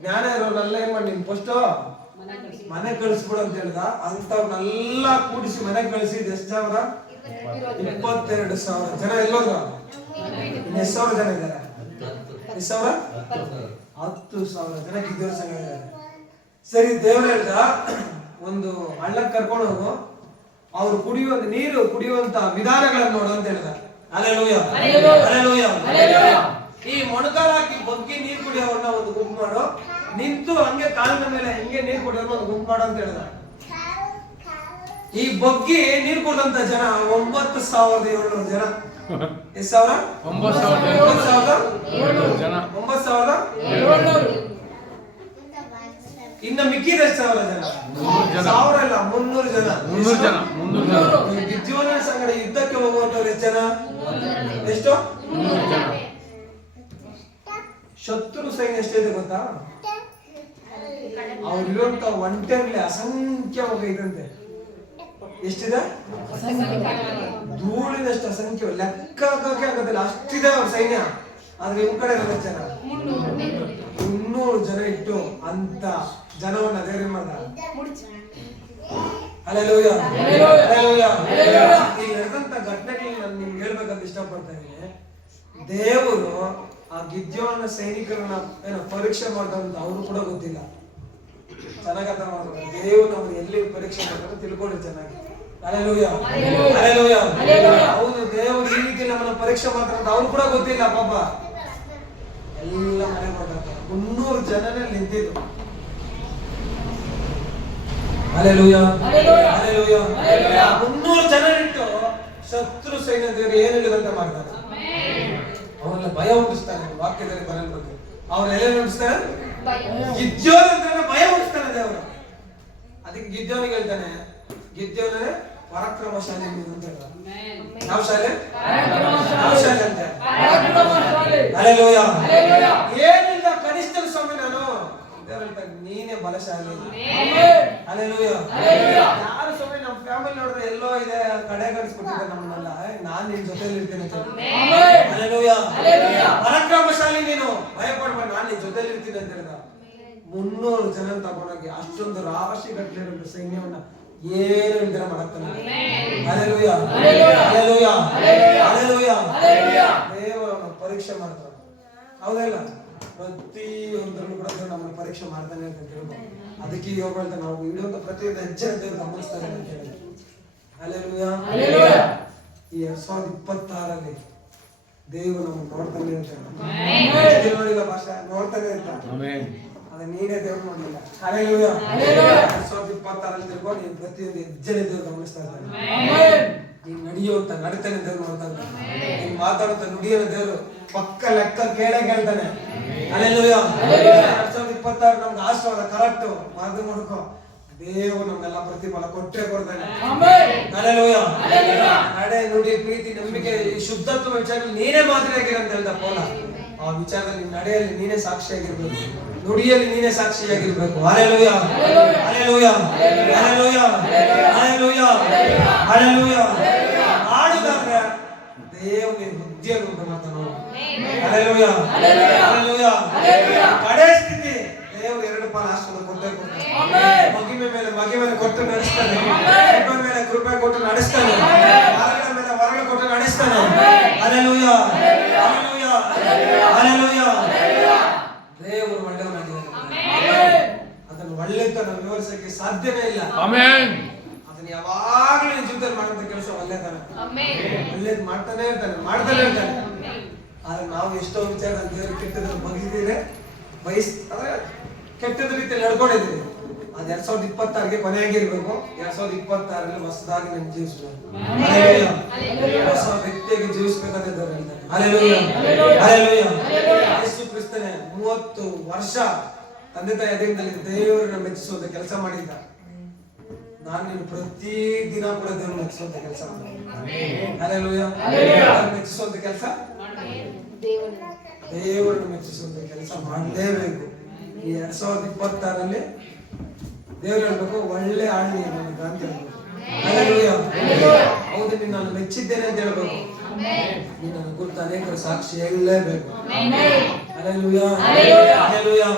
ಜ್ಞಾನ ಇರೋರೆಲ್ಲ ಏನ್ ಮಾಡಿ ನಿನ್ ಫಸ್ಟ್ ಮನೆ ಕಳಿಸ್ಬಿಡು ಅಂತ ಹೇಳ್ದ. ಅಂತವ್ರನ್ನೆಲ್ಲ ಕೂಡಿಸಿ ಮನೆ ಕಳಿಸಿದ್ ಎಷ್ಟು ಸಾವಿರ? 22,000 ಜನ. ಎಲ್ಲೋದ್ರು? ಎಷ್ಟು ಸಾವಿರ ಜನ ಇದ್ದಾರೆ? ಎಷ್ಟು ಸಾವಿರ? 10,000 ಜನ ಗಿದ್ದವ್ರ ಸಂಘ ಇದ್ದಾರೆ. ಸರಿ, ದೇವ್ರು ಹೇಳ್ದ ಒಂದು ಹಳ್ಳಕ್ಕೆ ಕರ್ಕೊಂಡು ಹೋಗು, ಅವ್ರು ನೀರು ಕುಡಿಯುವಂತ ವಿಧಾನಗಳನ್ನು ನೋಡು ಅಂತ ಹೇಳಿದ. ಹಲ್ಲೆಲೂಯಾ. ಹಲ್ಲೆಲೂಯಾ. ಈ ಮೊಣಕಾಲು ಹಾಕಿ ಬಗ್ಗಿ ನೀರು ಕುಡಿಯೋರ್ನ ಒಂದು ಗುಂಪು ಮಾಡು, ನಿಂತು ಹಂಗೆ ಕಾಲಿನ ಮೇಲೆ ಹಿಂಗೆ ನೀರು ಕುಡಿಯೋರ್ನ ಒಂದು ಗುಂಪು ಮಾಡು ಅಂತ ಹೇಳಿದ. ಈ ಬಗ್ಗಿ ನೀರು ಕುಡಿದಂತ ಜನ 9,700 ಜನ. ಎಷ್ಟು ಸಾವಿರ? 9,700 ಜನ. 9,700. ಇನ್ನು ಮಿಕ್ಕಿದ ಎಷ್ಟು ಸಾವಿರ ಜನ? 300 ಜನ. 1000 ಅಲ್ಲ, 300 ಜನ. 300 ಜನ. 300 ಜನ. ಗಿದ್ಯೋನನ ಸಂಗಡ ಯುದ್ಧಕ್ಕೆ ಹೋಗುವಂತವ್ರು ಎಷ್ಟು ಜನ? ಎಷ್ಟು? 300 ಜನ. ಶತ್ರು ಸೈನ್ಯ ಎಷ್ಟಿದೆ ಗೊತ್ತಾ? ಅವ್ರಿರುವಂತ ಒಂಟೆಗಳಲ್ಲಿ ಅಸಂಖ್ಯವಾಗಿ ಇದಂತೆ. ಎಷ್ಟಿದೆ? ಧೂಳಿನಷ್ಟು ಅಸಂಖ್ಯ, ಲೆಕ್ಕ ಹಾಕಕ್ಕೆ ಆಗೋದಿಲ್ಲ, ಅಷ್ಟಿದೆ ಅವ್ರ ಸೈನ್ಯ. ಆದ್ರೆ ಇವ್ ಕಡೆ ಇರೋದು ಜನ 300 ಜನ ಇಟ್ಟು ಅಂತ ಜನವನ್ನ ದೇವ್ರ ಮಾಡ್ದ. Hallelujah, hallelujah. ಈ ನಡೆದಂತ ಘಟನೆಗಳನ್ನ ನಾನು ನಿಮ್ಗೆ ಹೇಳ್ಬೇಕಂತ ಇಷ್ಟಪಡ್ತಾ ಇದ್ದೀನಿ. ದೇವರು ಆ ಗಿದ್ಯೋನ ಸೈನಿಕರನ್ನ ಏನೋ ಪರೀಕ್ಷೆ ಮಾಡ್ದಂತ ಅವ್ರು ಕೂಡ ಗೊತ್ತಿಲ್ಲ. ಚೆನ್ನಾಗಿ ಅರ್ಥ ಮಾಡ್ತಾರೆ. ದೇವರು ನಮ್ಗೆ ಎಲ್ಲಿ ಪರೀಕ್ಷೆ ಮಾಡ್ತಾರೆ ತಿಳ್ಕೊಂಡ್ರೆ ಚೆನ್ನಾಗಿ. Hallelujah, hallelujah. ಹೌದು, ದೇವರು ಈ ರೀತಿ ನಮ್ಮನ್ನ ಪರೀಕ್ಷೆ ಮಾಡ್ತಾರೆ ಅಂತ ಅವ್ರು ಕೂಡ ಗೊತ್ತಿಲ್ಲ ಪಾಪ. ಎಲ್ಲ ಮನೆ ಮಾಡ್ತಾರೆ. 300 ಜನನೇ ನಿಂತಿದ್ರು. Hallelujah, hallelujah. 300 ಜನ ಇಟ್ಟು ಶತ್ರು ಸೈನ್ಯ ದೇವರು ಏನು ಹೇಳಿದಂತೆ ಮಾಡ್ತಾರೆ. ಅವರೆಲ್ಲ ಭಯ ಹುಟ್ಟಿಸ್ತಾನೆ. ವಾಕ್ಯದಲ್ಲಿ ಬರಲ್ಬೇಕು. ಅವ್ರೆಲ್ಲ ಹುಟ್ಟಿಸ್ತಾರೆ, ಗಿದ್ಯೋನ ಅಂದ್ರೆ ಭಯ ಹುಟ್ಟಿಸ್ತಾನೆ ದೇವರು. ಅದಕ್ಕೆ ಗಿದ್ಯೋನಿಗೆ ಹೇಳ್ತಾನೆ, ಗಿದ್ಯೋನೇ ಪರಾಕ್ರಮಶಾಲಿ ಅಂತ ಹೇಳ್ತಾರೆ. ಯಾವ ಶಾಲೆ? ಯಾವ ಶಾಲೆ ಅಂತ? ಹಲ್ಲೆಲೂಯಾ. ಏನಿಲ್ಲ, ಕನಿಷ್ಠ ಸ್ವಾಮಿ ನಾನು. ದೇವರು ಹೇಳ್ತಾನೆ, ನೀನೇ ಬಲಶಾಲಿ. ಹಲ್ಲೆಲೂಯಾ. ಯಾರು ಸ್ವಾಮಿ ನಮ್ಮ ಫ್ಯಾಮಿಲಿ ನೋಡಿದ್ರೆ ಎಲ್ಲೋ ಇದೆ, ಕಡೆ ಕಳಿಸ್ಬಿಟ್ಟಿದ್ದಾರೆ ನಮ್ಮನ್ನೆಲ್ಲ, ನಾನ್ ನಿನ್ ಜೊತೆಲಿ ಇರ್ತೇನೆ ಅಂತ. ಹಲ್ಲೆಲೂಯಾ. ಪರಾಕ್ರಮಶಾಲಿ ನೀನು, ಭಯ ಪಡ್ಬೇಡ, ನಾನ್ ನಿನ್ ಜೊತೆಲಿ ಇರ್ತೀನಿ ಅಂತ ಹೇಳಿದ. 300 ಜನ ತಗೊಂಡೋಗಿ ಅಷ್ಟೊಂದು ರಾಶಿ ಗಟ್ಟಲೆ ಸೈನ್ಯವನ್ನ ಏನು ಇಲ್ದಿರ ಮಾಡಕ್ತಾನೆ. Hallelujah, hallelujah, hallelujah. ದೇವರನ್ನ ಪರೀಕ್ಷೆ ಮಾಡ್ತಾರೆ. ಹೌದಲ್ಲ? ಪ್ರತಿಯೊಂದರಲ್ಲೂ ಕೂಡ ದೇವರು ನಮ್ಮನ್ನ ಪರೀಕ್ಷೆ ಮಾಡ್ತಾನೆ ಅಂತ ಹೇಳ್ಬೋದು. ಅದಕ್ಕೆ ಯೋಗ ಹೇಳ್ತಾ ನಾವು ಇಡುವಂತ ಪ್ರತಿಯೊಂದು ಹೆಜ್ಜೆ ದೇವರು ಗಮನಿಸ್ತಾರೆ ಅಂತ ಹೇಳಿ. ಹಲ್ಲೆಲೂಯಾ. ಈ 2026 ದೇವರು ನಮ್ಮನ್ನು ನೋಡ್ತಾನೆ ಅಂತ ಹೇಳಿ. ನೋಡಿಲ್ಲ ಭಾಷೆ, ನೋಡ್ತಾನೆ ಅಂತ. ಅದ ನೀನೇ ದೇವ್ರು ನೋಡ್ಲಿಲ್ಲ. ಹಲ್ಲೆಲೂಯಾ. 2026 ತಿಳ್ಕೊಂಡು ನೀನು ಪ್ರತಿಯೊಂದು ಹೆಜ್ಜೆನೆ ದೇವ್ರು ಗಮನಿಸ್ತಾ ಇರ್ತಾನೆ. ನೀನ್ ನಡೆಯುವಂತ ನಡತೆನೆ ದೇವ್ರು ನೋಡ್ತಾ ಇರ್ತಾನೆ. ನೀನ್ ಮಾತಾಡುವಂತ ನುಡಿಯನ್ನ ದೇವ್ರು ಪಕ್ಕ ಲೆಕ್ಕ ಕೇಳ್ತಾನೆ. ಹಲ್ಲೆಲೂಯಾ. 2026 ನಮ್ಗೆ ಆಶೀರ್ವಾದ ಕರೆಕ್ಟ್ ಮಾರ್ಗ ಮಾಡ್ಕೋ. ದೇವರು ನಮ್ಗೆಲ್ಲ ಪ್ರತಿಫಲ ಕೊಟ್ಟೆ ಕೊಡ್ತಾನೆ. ಹಲ್ಲೆಲೂಯಾ. ನಡೆ, ನುಡಿ, ಪ್ರೀತಿ, ನಂಬಿಕೆ, ಈ ಶುದ್ಧತ್ವ ವಿಚಾರದಲ್ಲಿ ನೀನೇ ಮಾದರಿಯಾಗಿರ ಅಂತ ಹೇಳ್ದ ಪೌಲ. ಆ ವಿಚಾರದಲ್ಲಿ ನಡೆಯಲ್ಲಿ ನೀನೇ ಸಾಕ್ಷಿಯಾಗಿರ್ಬೇಕು, ನುಡಿಯಲ್ಲಿ ನೀನೇ ಸಾಕ್ಷಿಯಾಗಿರ್ಬೇಕು. Hallelujah, hallelujah, hallelujah, hallelujah, hallelujah. ಆಡುದಾದ್ರೆ ದೇವರಿಗೆ ಬುದ್ಧಿಯನ್ನು ಉಂಟು ಮಾಡ್ತಾನೆ. Hallelujah, hallelujah. ಕಡೆ ಸ್ಥಿತಿ ದೇವರು 2 ಪಾಲು ಆಶೀರ್ವಾದ ಕೊಟ್ಟೆ ಕೊಡ್ತಾನೆ. ಮಗಿಮೆ ಮೇಲೆ ಮಗಿಮೆ ಕೊಟ್ಟು ನಡೆಸ್ತಾನೆ. ಕೃಪೆ ಮೇಲೆ ಕೃಪೆ ಕೊಟ್ಟು ನಡೆಸ್ತಾನೆ. ವರಗಳ ಮೇಲೆ ವರಗಳು ಕೊಟ್ಟು ನಡೆಸ್ತಾನೆ. Hallelujah, hallelujah, hallelujah. ದೇವರು ಒಳ್ಳೆಯವನಾಗಿದ್ದಾನೆ. ಅದನ್ನು ಒಳ್ಳೆತನ ವಿವರಿಸಕ್ಕೆ ಸಾಧ್ಯವೇ ಇಲ್ಲ. ಅದನ್ನ ಯಾವಾಗಲೂ ನಿನ್ನ ಜೀವಿತದಲ್ಲಿ ಮಾಡುವಂತ ಕೆಲಸ ಒಳ್ಳೆತನ. ಒಳ್ಳೇದು ಮಾಡ್ತಾನೆ ಇರ್ತಾನೆ, ಮಾಡ್ತಾನೆ ಇರ್ತಾನೆ. ಆದ್ರೆ ನಾವು ಎಷ್ಟೋ ವಿಚಾರದಲ್ಲಿ ದೇವರು ಕೆಟ್ಟದನ್ನು ಬಗೆದಿದ್ರೆ ಅಂದ್ರೆ ಕೆಟ್ಟದ ರೀತಿಯಲ್ಲಿ ನಡ್ಕೊಂಡಿದ್ದೀವಿ. ಅದು 2026 ಕೊನೆಯಾಗಿರ್ಬೇಕು. 2026 ಹೊಸದಾಗಿ ನಾನು ಜೀವಿಸ್ಬೇಕು. ಹೊಸ ವ್ಯಕ್ತಿಯಾಗಿ ಜೀವಿಸ್ಬೇಕಂತ ದೇವರು ಹೇಳ್ತಾರೆ. Hallelujah, hallelujah. ಯೇಸು ಕ್ರಿಸ್ತನೇ 30 ವರ್ಷ ತಂದೆ ತಾಯಿ ಅಧೀನದಲ್ಲಿ ದೇವರನ್ನ ಮೆಚ್ಚಿಸುವಂತ ಕೆಲಸ ಮಾಡಿದ್ದ. ನಾನು ನೀನು ಪ್ರತಿ ದಿನ ಕೂಡ ದೇವರನ್ನ ಮೆಚ್ಚಿಸುವಂತ ಕೆಲಸ ಮಾಡಿ. ಹಲ್ಲೆಲೂಯಾ. ಮೆಚ್ಚಿಸುವಂತ ಕೆಲಸ, ದೇವರನ್ನು ಮೆಚ್ಚಿಸುವಂತ ಕೆಲಸ ಮಾಡಲೇಬೇಕು. ಈ 2026 ದೇವರು ಹೇಳ್ಬೇಕು, ಒಳ್ಳೆ ಆಳ್ನಿ ನನಗೆ ಅಂತ ಹೇಳ್ಬೇಕು. ಹಲ್ಲೆಲೂಯಾ. ಹೌದು, ನೀನು ನಾನು ಮೆಚ್ಚಿದ್ದೇನೆ ಅಂತ ಹೇಳ್ಬೇಕು. ನೀನು ನನ್ನ ಕುರಿತು ಅನೇಕರ ಸಾಕ್ಷಿ ಹೇಳಲೇಬೇಕು. Hallelujah, hallelujah,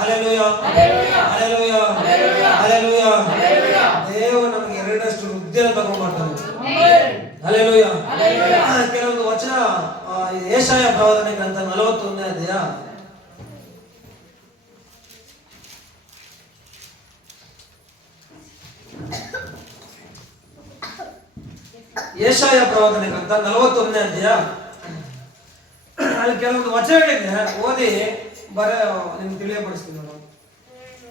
hallelujah, hallelujah, hallelujah. ದೇವರು ನಮಗೆ 2ರಷ್ಟು ವೃದ್ಧಿಯನ್ನು ತಗೊಂಡ್ಬರ್ತಾನೆ. ಹಲ್ಲೆಲೂಯಾ. ಕೆಲವೊಂದು ವಚನ ಯೆಶಾಯ ಪ್ರವಾದನೆ ಗ್ರಂಥ 41ನೇ ಅಧ್ಯಾಯ ಯೆಶಾಯ ಪ್ರವಾದನೆ ಗ್ರಂಥ 41ನೇ ಅಧ್ಯಾಯ ಅಲ್ಲಿ ಕೆಲವೊಂದು ವಚನಗಳಿದೆ, ಓದಿ ನಿಮ್ಗೆ ತಿಳಿಯಪಡಿಸ್ತೀನಿ ನಾನು.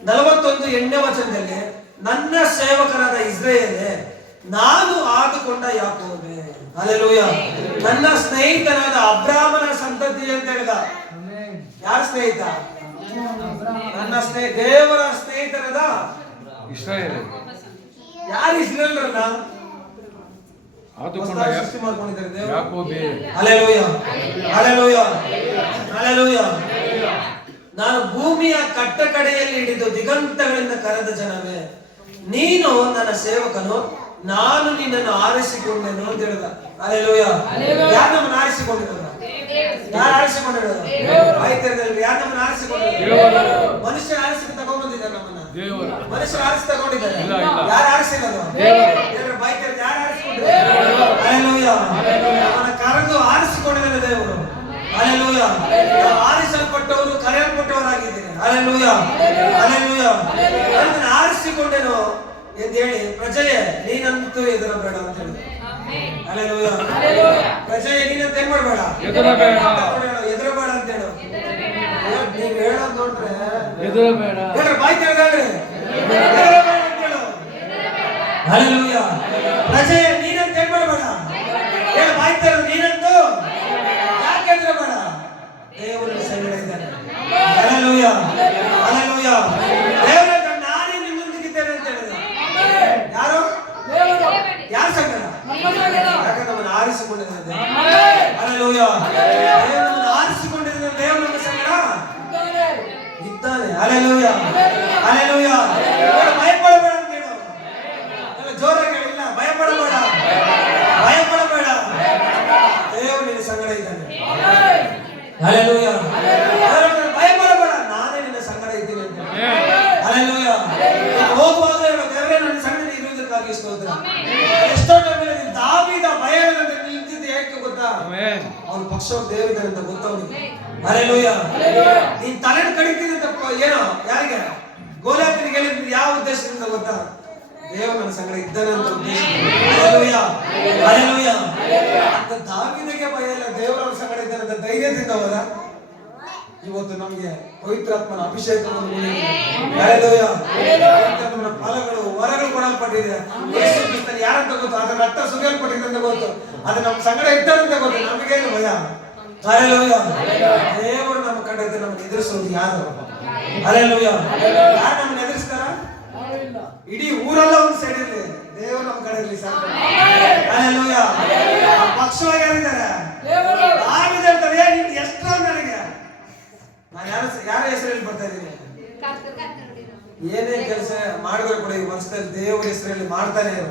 41 ವಚನದಲ್ಲಿ, ನನ್ನ ಸೇವಕರಾದ ಇಸ್ರಾಯೇಲೇ, ನಾನು ಆದುಕೊಂಡ ಯಾಕೋಬೇ. ಹಲ್ಲೆಲೂಯಾ. ನನ್ನ ಸ್ನೇಹಿತನಾದ ಅಬ್ರಾಮನ ಸಂತತಿ ಅಂತ ಹೇಳಿದ. ಯಾರ ಸ್ನೇಹಿತ? ನನ್ನ ದೇವರ ಸ್ನೇಹಿತರದ ಇಸ್ರಾಯೇಲ್ ಯಾರು ಇಸ್ರೇಲ್ರನ್ನ ಆದುಕೊಂಡ ಹೊಸದಾಗಿ ಸೃಷ್ಟಿ ಮಾಡ್ಕೊಂಡಿದ್ದಾರೆ ದೇವರು. ಯಾಕೋಬೇ ಹಲ್ಲೆಲೂಯ, ಹಲ್ಲೆಲೂಯ, ಹಲ್ಲೆಲೂಯ. ನಾನು ಭೂಮಿಯ ಕಟ್ಟ ಕಡೆಯಲ್ಲಿ ಹಿಡಿದು ದಿಗಂತಗಳಿಂದ ಕರೆದ ಜನವೇ, ನೀನು ನನ್ನ ಸೇವಕನು, ನಾನು ನಿನ್ನನ್ನು ಆರಿಸಿಕೊಂಡೆನು ಅಂತ ಹೇಳಿದ. ಹಲ್ಲೆಲೂಯ. ಯಾರು ನಮ್ಮನ್ನು ಆರಿಸಿಕೊಂಡಿರೋದು? ಯಾರು ಆರಿಸಿಕೊಂಡಿರೋದು? ಆಯ್ತಿರದಲ್ಲಿ ಯಾರು ನಮ್ಮನ್ನು ಆರಿಸಿಕೊಂಡಿರೋದು? ಮನುಷ್ಯ ಆರಿಸಿ ತಗೊಂಡ್ಬಂದಿದ್ದಾರೆ ನಮ್ಮನ್ನ. ದೇವರು ಮನುಷ್ಯರು ಆರಿಸಿ ತಗೊಂಡಿದ್ದಾರೆ. ಇಲ್ಲ, ಇಲ್ಲ. ಯಾರು ಆರಿಸಿರೋದು? ದೇವರು ಬಾಯ್ತಿರೋದು ಯಾರು ಆರಿಸಿಕೊಂಡಿದ್ದಾರೆ? ಹಲ್ಲೆಲೂಯ. ಅವನ ಕರೆದು ಆರಿಸಿಕೊಂಡಿದ್ದಾನೆ ದೇವರು. ಹಲ್ಲೆಲೂಯ. ನಾವು ಆರಿಸಲ್ಪಟ್ಟವರು ಕರೆಯಲ್ಪಟ್ಟವರಾಗಿದ್ದೇನೆ. Hallelujah, hallelujah. ನನ್ನನ್ನು ಆರಿಸಿಕೊಂಡೆನು ಎಂದು ಹೇಳಿ, ಪ್ರಜೆಯೇ ನೀನಂತೂ ಹೆದರಬೇಡ ಅಂತ ಹೇಳಿ. ಹಲ್ಲೆಲೂಯ. ಪ್ರಜೆಯೇ ನೀನಂತ ಏನ್ ಮಾಡಬೇಡ, ಹೆದರಬೇಡ. ಹೆದರಬೇಡ ಅಂತ ಹೇಳು. ನೀವ್ ಹೇಳೋದ್ ನೋಡ್ರೆ ಹೆದರಬೇಡ. ಹೇಳ್ರಿ, ಬಾಯ್ ತೆರೆದಾಡ್ರಿ, ಹೆದರಬೇಡ ಅಂತ ಹೇಳು. ಹಲ್ಲೆಲೂಯ. ಪ್ರಜೆಯೇ ನೀನಂತ ಏನ್ ಮಾಡಬೇಡ, ಹೇಳು, ಬಾಯ್ ತೆರೆದು ನೀನಂತೂ ಯಾಕೆ ಹೆದರಬೇಡ, ದೇವರು ಸಂಗಡ ಇದ್ದಾನೆ. Hallelujah, hallelujah. ದೇವರ ನಾನೇ ನಿಮ್ಮೊಂದಿಗಿದ್ದೇನೆ ಅಂತ ಹೇಳಿದ. ಯಾರು? ಯಾರ ಸಂಗಡ? ಯಾಕಂದ್ರೆ ನಮ್ಮನ್ನು ಆರಿಸಿಕೊಂಡಿದ್ದಾನೆ ದೇವರು. ಹಲ್ಲೆಲೂಯ. ದೇವರು ನಮ್ಮನ್ನು ಆರಿಸಿಕೊಂಡಿದ್ದಾನೆ. ದೇವರು ನಮ್ಮ ಸಂಗಡ ಇದ್ದಾನೆ. Hallelujah, hallelujah. ಭಯಪಡಬೇಡ ಅಂತ ಹೇಳು. ಎಲ್ಲ ಜೋರಾಗಿ ಹೇಳಿಲ್ಲ, ಭಯಪಡಬೇಡ, ಭಯಪಡಬೇಡ, ದೇವರು ನಿನ್ನ ಸಂಗಡ ಇದ್ದಾನೆ. ಹಲ್ಲೆಲೂಯ. ಭಯಪಡಬೇಡ, ನಾನೇ ನಿನ್ನ ಸಂಗಡ ಇದ್ದೀನಿ ಅಂತ. ಹಲ್ಲೆಲೂಯ. ಹೋಗುವಾಗ ಹೇಳು, ದೇವರೇ ನನ್ನ ಸಂಗಡ ಇರುವುದಕ್ಕಾಗಿ ಸ್ತೋತ್ರ. ಎಷ್ಟೋ ಟೈಮ್ ದಾವೀದ ಭಯವಿಲ್ಲದೆ ನಿಂತಿದ್ದು ಯಾಕೆ ಗೊತ್ತಾ? ಅವನ ಪಕ್ಷವ ದೇವರಿದ್ದಾರೆ ಅಂತ ಗೊತ್ತವನಿಗೆ. ಹಲ್ಲೆಲೂಯ. ನೀನ್ ತಲೆ ಕಡಿತೀನಿ ತಪ್ಪ ಏನೋ ಯಾರಿಗೆ ಗೋಲಾತಿನಿಗೆ ಹೇಳಿದ್ದು ಯಾವ ಉದ್ದೇಶದಿಂದ ಗೊತ್ತಾ? ದೇವರು ನನ್ನ ಸಂಗಡ ಇದ್ದಾನೆ ಅಂತ ಉದ್ದೇಶ. Hallelujah, hallelujah. ಅಂತ ದಾವೀದನಿಗೆ ಭಯ ಇಲ್ಲ, ದೇವರ ಸಂಗಡ ಇದ್ದಾನೆ ಅಂತ ಧೈರ್ಯದಿಂದ ಹೋದ. ಇವತ್ತು ನಮಗೆ ಪವಿತ್ರಾತ್ಮನ ಅಭಿಷೇಕವನ್ನು ನೀಡಿದೆ. ಹಲ್ಲೆಲೂಯ. ಪವಿತ್ರಾತ್ಮನ ಫಲಗಳು ವರಗಳು ಕೊಡಲ್ಪಟ್ಟಿದೆ. ಯೇಸು ಕ್ರಿಸ್ತನು ಯಾರಂತ ಗೊತ್ತು, ಅದರ ರಕ್ತ ಸುರಿಯಲ್ಪಟ್ಟಿದೆ ಅಂತ ಗೊತ್ತು, ಅದು ನಮ್ಮ ಸಂಗಡ ಇದ್ದಾನೆ ಅಂತ ಗೊತ್ತು. ನಮಗೇನು ಭಯ? ಹಲ್ಲೆಲೂಯ. ದೇವರು ನಮ್ಮ ಕಡೆ ಇದ್ದು ನಮ್ಮನ್ನು ಎದುರಿಸೋದು ಯಾರು? ಹಲ್ಲೆಲೂಯ. ಯಾರು ನಮ್ಮನ್ನು ಎದುರಿಸ್ತಾರ? ಇಡೀ ಊರೆಲ್ಲ ಒಂದು ಸೈಡ್ ಇರಲಿ, ದೇವರು ನಮ್ಮ ಕಡೆ ಇರಲಿ ಸಾಕು. ಹಲ್ಲೆಲೂಯ. ಪಕ್ಷವಾಗಿ ಯಾರಿದ್ದಾರೆ? ದಾವೀದ ಹೇಳ್ತಾರೆ, ನೀನು ಎಷ್ಟು ನನಗೆ, ನಾನು ಯಾರ ಹೆಸರಲ್ಲಿ ಬರ್ತಾ ಇದ್ದೀನಿ, ಏನೇ ಕೆಲಸ ಮಾಡಿದ್ರು ಕೂಡ ಈ ವರ್ಷದಲ್ಲಿ ದೇವರ ಹೆಸರಲ್ಲಿ ಮಾಡ್ತಾನೆ ಇರು.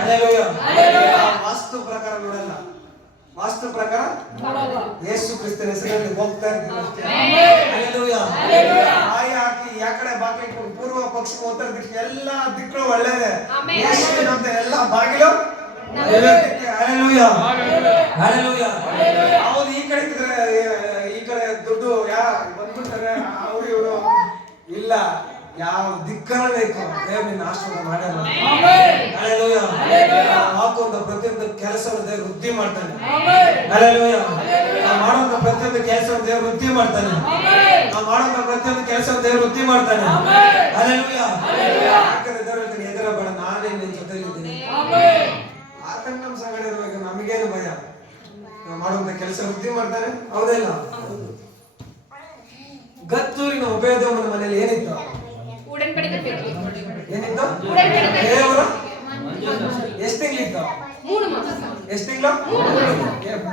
ಹಲ್ಲೆಲೂಯ. ವಾಸ್ತು ಪ್ರಕಾರ ನೋಡಲ್ಲ, ವಾಸ್ತು ಪ್ರಕಾರ ಯೇಸು ಕ್ರಿಸ್ತನ ಹೆಸರಲ್ಲಿ ಹೋಗ್ತಾ ಇರ್ತೀನಿ ಅಷ್ಟೇ. ಹಲ್ಲೆಲೂಯ. ಬಾಯಿ ಹಾಕಿ ಯಾ ಕಡೆ ಬಾಗಿಲು ಕೊಡು, ಪೂರ್ವ ಪಶ್ಚಿಮ ಉತ್ತರ ದಿಕ್ಕು ಎಲ್ಲ ದಿಕ್ಕಳು ಒಳ್ಳೆಯದೇ. ಯೇಸುವಿನ ಅಂತ ಎಲ್ಲ ಬಾಗಿಲು. Hallelujah, hallelujah. ಹೌದು, ಈ ಕಡೆ ಈ ಕಡೆ ದುಡ್ಡು ಬಂದ್ಬಿಡ್ತಾರೆ ಅವ್ರು ಇವರು ಇಲ್ಲ, ಯಾವ ದಿಕ್ಕನ ಬೇಕು ದೇವ್ರು ನಿನ್ನ ಆಶೀರ್ವಾದ ಮಾಡ್ಯಾರ. ಹಲ್ಲೆಲೂಯ. ಹಾಕುವಂತ ಪ್ರತಿಯೊಂದು ಕೆಲಸವನ್ನು ದೇವರು ವೃದ್ಧಿ ಮಾಡ್ತಾನೆ. ಹಲ್ಲೆಲೂಯ. ನಾವು ಮಾಡುವಂತ ಪ್ರತಿಯೊಂದು ಕೆಲಸವನ್ನು ದೇವರು ವೃದ್ಧಿ ಮಾಡ್ತಾನೆ. ನಾವು ಮಾಡುವಂತ ಪ್ರತಿಯೊಂದು ಕೆಲಸವನ್ನು ದೇವರು ವೃದ್ಧಿ ಮಾಡ್ತಾನೆ. ಹಲ್ಲೆಲೂಯ. ಯಾಕಂದ್ರೆ ದೇವರು ಹೇಳ್ತಾನೆ, ಹೆದರಬೇಡ, ನಾನೇ ನಿನ್ನ ಜೊತೆಲಿ ಇದ್ದೀನಿ. ಆತನ ನಮ್ಮ ಸಂಗಡ ಇರ್ಬೇಕು, ನಮಗೇನು ಭಯ? ನಾವು ಮಾಡುವಂತ ಕೆಲಸ ವೃದ್ಧಿ ಮಾಡ್ತಾನೆ. ಹೌದಿಲ್ಲ? ಗತ್ತೂರಿನ ಉಪಯೋಗದ ಮನೆಯಲ್ಲಿ ಏನಿತ್ತು? ಏನಿತ್ತು? ದೇವರು ಎಷ್ಟು ತಿಂಗಳಿತ್ತು? ಎಷ್ಟು ತಿಂಗಳು?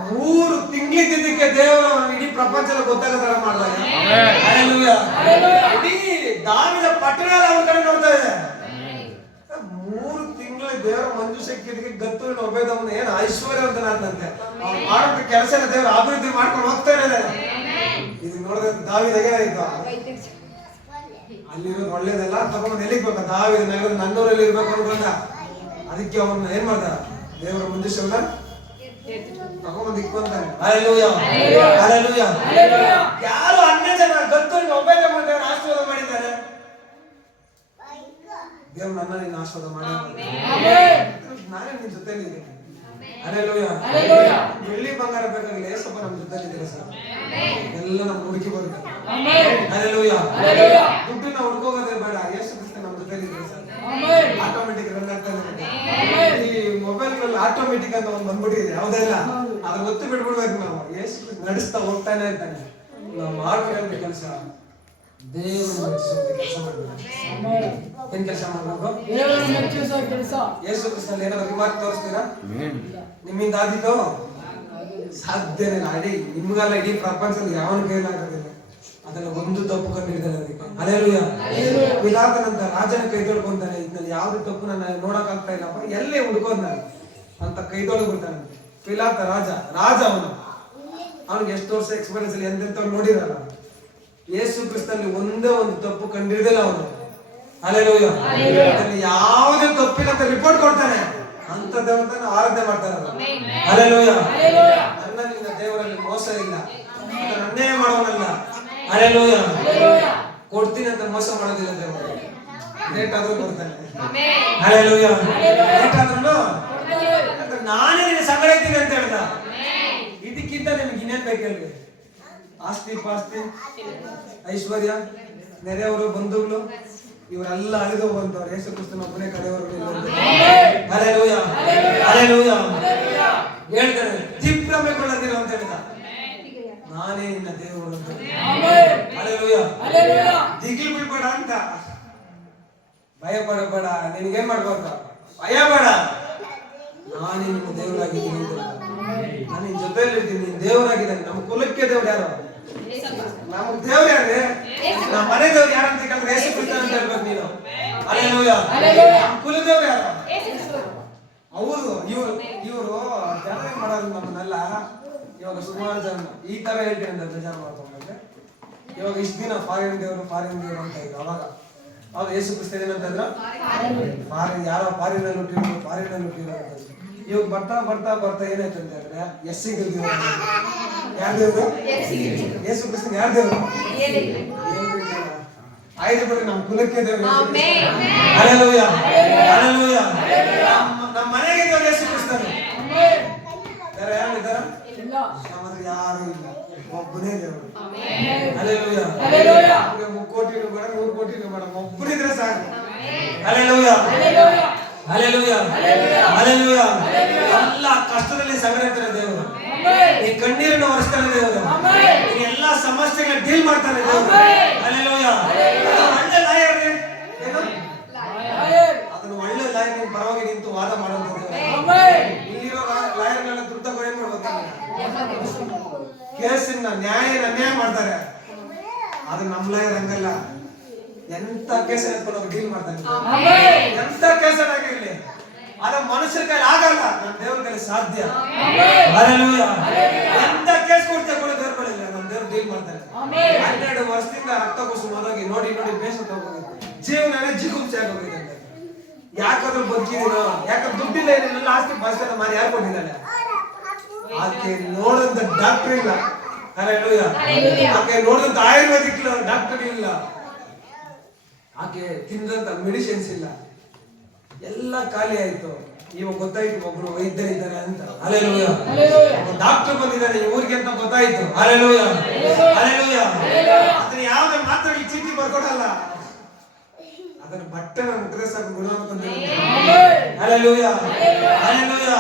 3 ತಿಂಗಳಿದ್ದಕ್ಕೆ ದೇವರು ಇಡೀ ಪ್ರಪಂಚದ ಗೊತ್ತಾಗೋ ತರ ಮಾಡ್ತಾರೆ. ಹಲ್ಲೆಲೂಯ. ಇಡೀ ದಾವಿದ ಪಟ್ಟಣ ಅವ್ರ ಕಡೆ ನೋಡ್ತಾ ಇದೆ. 3 ತಿಂಗಳ ದೇವರ ಮಂಜು ಶಕ್ತಿಗೆ ಗತ್ತೂರಿನ ಉಪಯೋಗವನ್ನು ಏನು ಐಶ್ವರ್ಯವಂತನಾದಂತೆ ಅವ್ನು ಮಾಡುವಂತ ಕೆಲಸ ದೇವರು ಅಭಿವೃದ್ಧಿ ಮಾಡ್ಕೊಂಡು ಹೋಗ್ತಾ ಇದ್ದಾರೆ. ಇದು ನೋಡಿದ್ರೆ ದಾವಿದಾಗೆ ಆಯ್ತು, ಅಲ್ಲಿರೋದು ಒಳ್ಳೇದಲ್ಲ, ತಗೊಂಡು ಎಲ್ಲಿಗೆ ಬೇಕಾ? ದಾವಿದ ನಗರ ನನ್ನೂರಲ್ಲಿ ಇರ್ಬೇಕು ಅನ್ಕೊಂಡ. ಅದಕ್ಕೆ ಅವನ್ನ ಏನ್ ಮಾಡ್ದ? ದೇವರ ಮುಂದೆ ಶಬ್ದ ತಗೊಂಡ್ ಇಕ್ಕೊಂತಾನೆ. Hallelujah, hallelujah. ಯಾರು ಅನ್ಯ ಜನ ಗತ್ತೂರಿಗೆ ಒಬ್ಬೇ ದೇವರ ಆಶೀರ್ವಾದ ಮಾಡಿದ್ದಾರೆ. ದೇವ್ರು ನನ್ನ ನಿನ್ನ ಆಶೀರ್ವಾದ ಮಾಡಿ, ನಾನೇ ನಿನ್ನ ಜೊತೆಲಿ ಇದ್ದೀನಿ. ಹಲ್ಲೆಲೂಯ. ಬೆಳ್ಳಿ ಬಂಗಾರ ಬೇಕಾಗಿಲ್ಲ, ಏಸಪ್ಪ ನಮ್ಮ ಜೊತೆಲಿ ಇದ್ದೀರಾ ಸರ್. ಎಲ್ಲ ನಮ್ಮ ಹುಡುಕಿ ಬರುತ್ತೆ. ಹಲ್ಲೆಲೂಯ. ದುಡ್ಡನ್ನ ಹುಡುಕೋಗೋದೇ ಬೇಡ, ಯೇಸು ಕ್ರಿಸ್ತ ನಮ್ಮ ಜೊತೆಲಿ ಇದ್ದೀರಾ ಸರ್. ಆಟೋಮೆಟಿಕ್ ರನ್ ಆಗ್ತಾ ಇರುತ್ತೆ. ಈ ಮೊಬೈಲ್ ಆಟೋಮೆಟಿಕ್ ಅಂತ ಒಂದು ಬಂದ್ಬಿಟ್ಟಿದೆ, ಯಾವುದೆಲ್ಲ ಅದ್ರ ಒತ್ತು ಬಿಡ್ಬಿಡ್ಬೇಕು ನಾವು. ಯೇಸು ನಡೆಸ್ತಾ ಹೋಗ್ತಾನೆ ಇರ್ತಾನೆ. ನಾವು ಮಾಡ್ಬೇಕಾದ ಕೆಲಸ ದೇವರನ್ನು ಮೆಚ್ಚಿಸುವಂತ ಕೆಲಸ ಮಾಡಬೇಕು. ಏನ್ ಕೆಲಸ ಮಾಡ್ಬೇಕು? ದೇವರನ್ನು ಮೆಚ್ಚಿಸುವ ಕೆಲಸ. ಯೇಸು ಕ್ರಿಸ್ತನಲ್ಲಿ ಏನಾದ್ರು ರಿಮಾರ್ಕ್ ತೋರಿಸ್ತೀರಾ? ನಿಮ್ಮಿಂದ ಆದಿತ್ತು ಸಾಧ್ಯನೇ ಇಲ್ಲ. ನಿಮ್ಗಲ್ಲ, ಇಡೀ ಪ್ರಪಂಚದಲ್ಲಿ ಯಾವನ ಕೈಲಾಗೋದಿಲ್ಲ. ಅದನ್ನ ಒಂದು ತಪ್ಪು ಕಂಡು ಹಿಡಿದಲ್ಲ ಅದಕ್ಕೆ. ಹಲ್ಲೆಲೂಯಾ. ಪಿಲಾತನಂತ ರಾಜನ ಕೈ ತೊಳ್ಕೊಂತಾನೆ, ಇದ್ರಲ್ಲಿ ಯಾವ್ದು ತಪ್ಪು ನನ್ನ ನೋಡಕ್ ಆಗ್ತಾ ಇಲ್ಲಪ್ಪ, ಎಲ್ಲೇ ಹುಡ್ಕೋದ್ ನಾನು ಅಂತ ಕೈ ತೊಳ್ಕೊಳ್ತಾನೆ. ಪಿಲಾತ ರಾಜ ಅವನಿಗೆ ಎಷ್ಟು ವರ್ಷ ಎಕ್ಸ್ಪೀರಿಯನ್ಸ್ ಅಲ್ಲಿ ಎಂತೆಂತವ್ರು ನೋಡಿರಲ್ಲ. ಯೇಸು ಕ್ರಿಸ್ತನಲ್ಲಿ ಒಂದೇ ಒಂದು ತಪ್ಪು ಕಂಡು ಹಿಡಿದಿಲ್ಲ ಅವನು. ಹಲ್ಲೆಲೂಯಾ. ಅದರಲ್ಲಿ ಯಾವುದೇ ತಪ್ಪಿಲ್ಲ ಅಂತ ರಿಪೋರ್ಟ್ ಕೊಡ್ತಾನೆ. ಅಂತ ದೇವರನ್ನ ಆರಾಧನೆ ಮಾಡ್ತಾರೆ. ಹಲ್ಲೆಲೂಯಾ. ನನ್ನ ನಿನ್ನ ದೇವರಲ್ಲಿ ಮೋಸ ಇಲ್ಲ, ನನ್ನೇ ಮಾಡೋನಲ್ಲ. ಹಲ್ಲೆಲೂಯಾ. ಕೊಡ್ತೀನಿ ಅಂತ ಮೋಸ ಮಾಡೋದಿಲ್ಲ ದೇವರು. ಲೇಟ್ ಆದ್ರೂ ಕೊಡ್ತಾನೆ. ಹಲ್ಲೆಲೂಯಾ. ಲೇಟ್ ಆದ್ರೂ ನಾನೇ ನಿನ್ನ ಸಂಗಡ ಇದ್ದೀನಿ ಅಂತ ಹೇಳ್ದ. ಇದಕ್ಕಿಂತ ನಿಮ್ಗೆ ಇನ್ನೇನ್ ಬೇಕು ಹೇಳ್ರಿ? ಆಸ್ತಿ ಪಾಸ್ತಿ, ಐಶ್ವರ್ಯ, ನೆರೆಯವರು, ಬಂಧುಗಳು ಇವರೆಲ್ಲ ಅಳಿದು ಹೋಗುವಂತವ್ರು. ಯೇಸು ಕ್ರಿಸ್ತನ ಒಬ್ಬನೇ ಕಡೆಯವರು. ಹಲ್ಲೆಲೂಯಾ. ಹಲ್ಲೆಲೂಯಾ. ಹೇಳ್ತಾನೆ, ದಿಗ್ಭ್ರಮೆಗೊಳ್ಳದಿರು ಅಂತ ಹೇಳ್ದ. ನಾನೇ ನಿನ್ನ ದೇವರು ಅಂತ. ಹಲ್ಲೆಲೂಯಾ. ದಿಗಿಲು ಬಿಡ್ಬೇಡ ಅಂತ, ಭಯ ಪಡಬೇಡ, ನಿನಗೇನ್ ಮಾಡ್ಬೇಕು? ಭಯ ಬೇಡ, ನಾನೇ ನಿಮ್ಮ ದೇವರಾಗಿದ್ದೀನಿ ಅಂತ. ನಾನು ನಿನ್ ಜೊತೆಯಲ್ಲಿ ಇರ್ತೀನಿ, ನೀನ್ ದೇವರಾಗಿದ್ದಾನೆ. ನಮ್ಮ ಕುಲಕ್ಕೆ ದೇವ್ರು ಯಾರು? ನಮ್ಗೆ ದೇವ್ರು ಯಾರೇ? ನಮ್ಮ ಮನೆ ದೇವ್ರು ಯಾರು ಅಂತ ಕೇಳಿದ್ರೆ ಯೇಸು ಕ್ರಿಸ್ತ ಅಂತ ಹೇಳ್ಬೇಕು ನೀನು. ಹಲ್ಲೆಲೂಯಾ. ನಮ್ಮ ಕುಲ ದೇವ್ರು ಯಾರು? ಹೌದು. ಇವರು ಜನ ಮಾಡೋದು ನಮ್ಮನ್ನೆಲ್ಲ. ಇವಾಗ ಸುಮಾರು ಜನ ಈ ತರ ಹೇಳ್ತೀನಿ ಅಂತ ಬೇಜಾರು ಮಾಡ್ಕೊಂಡ್ರೆ, ಇವಾಗ ಇಷ್ಟ ದಿನ ಫಾರಿನ್ ದೇವರು ಅಂತ ಇದ್ರು. ಅವಾಗ ಯೇಸು ಕ್ರಿಸ್ತ ಏನಂತಂದ್ರ, ಯಾರೋ ಫಾರಿನಲ್ಲಿ ಹುಟ್ಟಿರೋ ಅಂತ. ಇವಾಗ ಬರ್ತಾ ಏನಾಯ್ತು ಅಂತ ಹೇಳಿದ್ರೆ, ಎಸ್ಸಿ ದೇವ್ರು. ಯಾರು ದೇವ್ರು? ಯೇಸು ಕ್ರಿಸ್ತನ್ ಯಾರು ದೇವ್ರು? ಆಯ್ತು ಬಿಡ್ರಿ, ನಮ್ಮ ಕುಲಕ್ಕೆ ದೇವ್ರು. ಹಲ್ಲೆಲೂಯಾ. ಹಲ್ಲೆಲೂಯಾ. ನಮ್ಮ ಮನೆಗೆ ದೇವ್ರು ಯೇಸು ಕ್ರಿಸ್ತನು. ಯಾರು ಇದ್ದಾರ? ನಮ್ಮಲ್ಲಿ ಯಾರು ಇಲ್ಲ, ಒಬ್ಬನೇ ದೇವರು. ಹಲ್ಲೆಲೂಯಾ. 3 ಕೋಟಿನೂ ಬೇಡ, 100 ಕೋಟಿನೂ ಬೇಡ, ಒಬ್ಬನಿದ್ರೆ ಸಾಕು. ಹಲ್ಲೆಲೂಯಾ. ಹಲ್ಲೆಲೂಯಾ. ಹಲ್ಲೆಲೂಯಾ. ಎಲ್ಲ ಕಷ್ಟದಲ್ಲಿ ಸಂಗ್ರಹಿಸ್ತಾನೆ ದೇವರು. ಈ ಕಣ್ಣೀರನ್ನು ಒರೆಸ್ತಾನೆ ದೇವರು. ಈ ಎಲ್ಲಾ ಸಮಸ್ಯೆಗಳನ್ನ ಡೀಲ್ ಮಾಡ್ತಾನೆ ದೇವರು. ಹಲ್ಲೆಲೂಯಾ. ಒಳ್ಳೆ ಲಾಯರ್, ಅದನ್ನು ಒಳ್ಳೆ ಲಾಯರ್ ನಿಮ್ ಪರವಾಗಿ ನಿಂತು ವಾದ ಮಾಡುವಂತ ಇಲ್ಲಿರೋ ಲಾಯರ್ಗಳನ್ನ ದುಡ್ಡು ತಗೊಂಡು ಏನ್ ಮಾಡ್ಬೇಕು? ಕೇಸಿನ ಅನ್ಯಾಯ ಮಾಡ್ತಾರೆ. ಅದು ನಮ್ ಲಾಯರ್ ಹಂಗಲ್ಲ. ಎಂತ ಕೇಸ್ ಎತ್ಕೊಂಡು ಡೀಲ್ ಮಾಡ್ತಾನೆ. ಎಂತ ಕೇಸ್ ಆಗಿರ್ಲಿ, ಅದ ಮನುಷ್ಯರ ಕೈಲಿ ಆಗಲ್ಲ, ನಮ್ಮ ದೇವ್ರ ಕೈಲಿ ಸಾಧ್ಯ. ಹಲ್ಲೆಲೂಯಾ. ಎಂತ ಕೇಸ್ ಕೊಡ್ತೇವೆ ಕೂಡ ದೇವ್ರ ಕೈಲಿ ನಮ್ಮ ದೇವ್ರು ಡೀಲ್ ಮಾಡ್ತಾರೆ. 12 ವರ್ಷದಿಂದ ರಕ್ತ ಕುಸು ಹೋಗಿ ನೋಡಿ ಬೇಸತ್ತ ಹೋಗಿದ್ದು, ಜೀವನನೇ ಜಿಗುಪ್ಸೆ ಆಗೋಗಿದೆ. ಯಾಕಾದ್ರೂ ಬದುಕಿದೀನೋ, ಯಾಕಂದ್ರೆ ದುಡ್ಡಿಲ್ಲ, ಏನಿಲ್ಲ, ಆಸ್ತಿ ಪಾಸ್ತಿ ಮಾರಿ ಯಾರು ಕೊಟ್ಟಿದ್ದಾನೆ? ಆಕೆ ನೋಡಿದಂತ ಡಾಕ್ಟರ್ ಇಲ್ಲ. ಹಲ್ಲೆಲೂಯಾ. ಆಕೆ ನೋಡಿದಂತ ಆಯುರ್ವೇದಿಕ್ ಡಾಕ್ಟರ್ ಇಲ್ಲ. ಆಕೆ ತಿಂದಂತ ಮೆಡಿಸಿನ್ಸ್ ಇಲ್ಲ. ಎಲ್ಲ ಖಾಲಿ ಆಯ್ತು. ಇವಾಗ ಗೊತ್ತಾಯ್ತು ಒಬ್ರು ವೈದ್ಯರು ಇದ್ದಾರೆ ಅಂತ. ಹಲ್ಲೆಲೂಯಾ. ಡಾಕ್ಟರ್ ಬಂದಿದ್ದಾರೆ ಈ ಊರಿಗೆ ಅಂತ ಗೊತ್ತಾಯ್ತು. ಹಲ್ಲೆಲೂಯಾ. ಹಲ್ಲೆಲೂಯಾ. ಅದನ್ನ ಯಾವ್ದೇ ಮಾತ್ರಕ್ಕೆ ಚೀಟಿ ಬರ್ಕೊಡಲ್ಲ, ಅದನ್ನ ಬಟ್ಟೆನ ಮುಟ್ರೆ ಸಾಕು ಗುಣ ಅನ್ಕೊಂತ. ಹಲ್ಲೆಲೂಯಾ. ಹಲ್ಲೆಲೂಯಾ.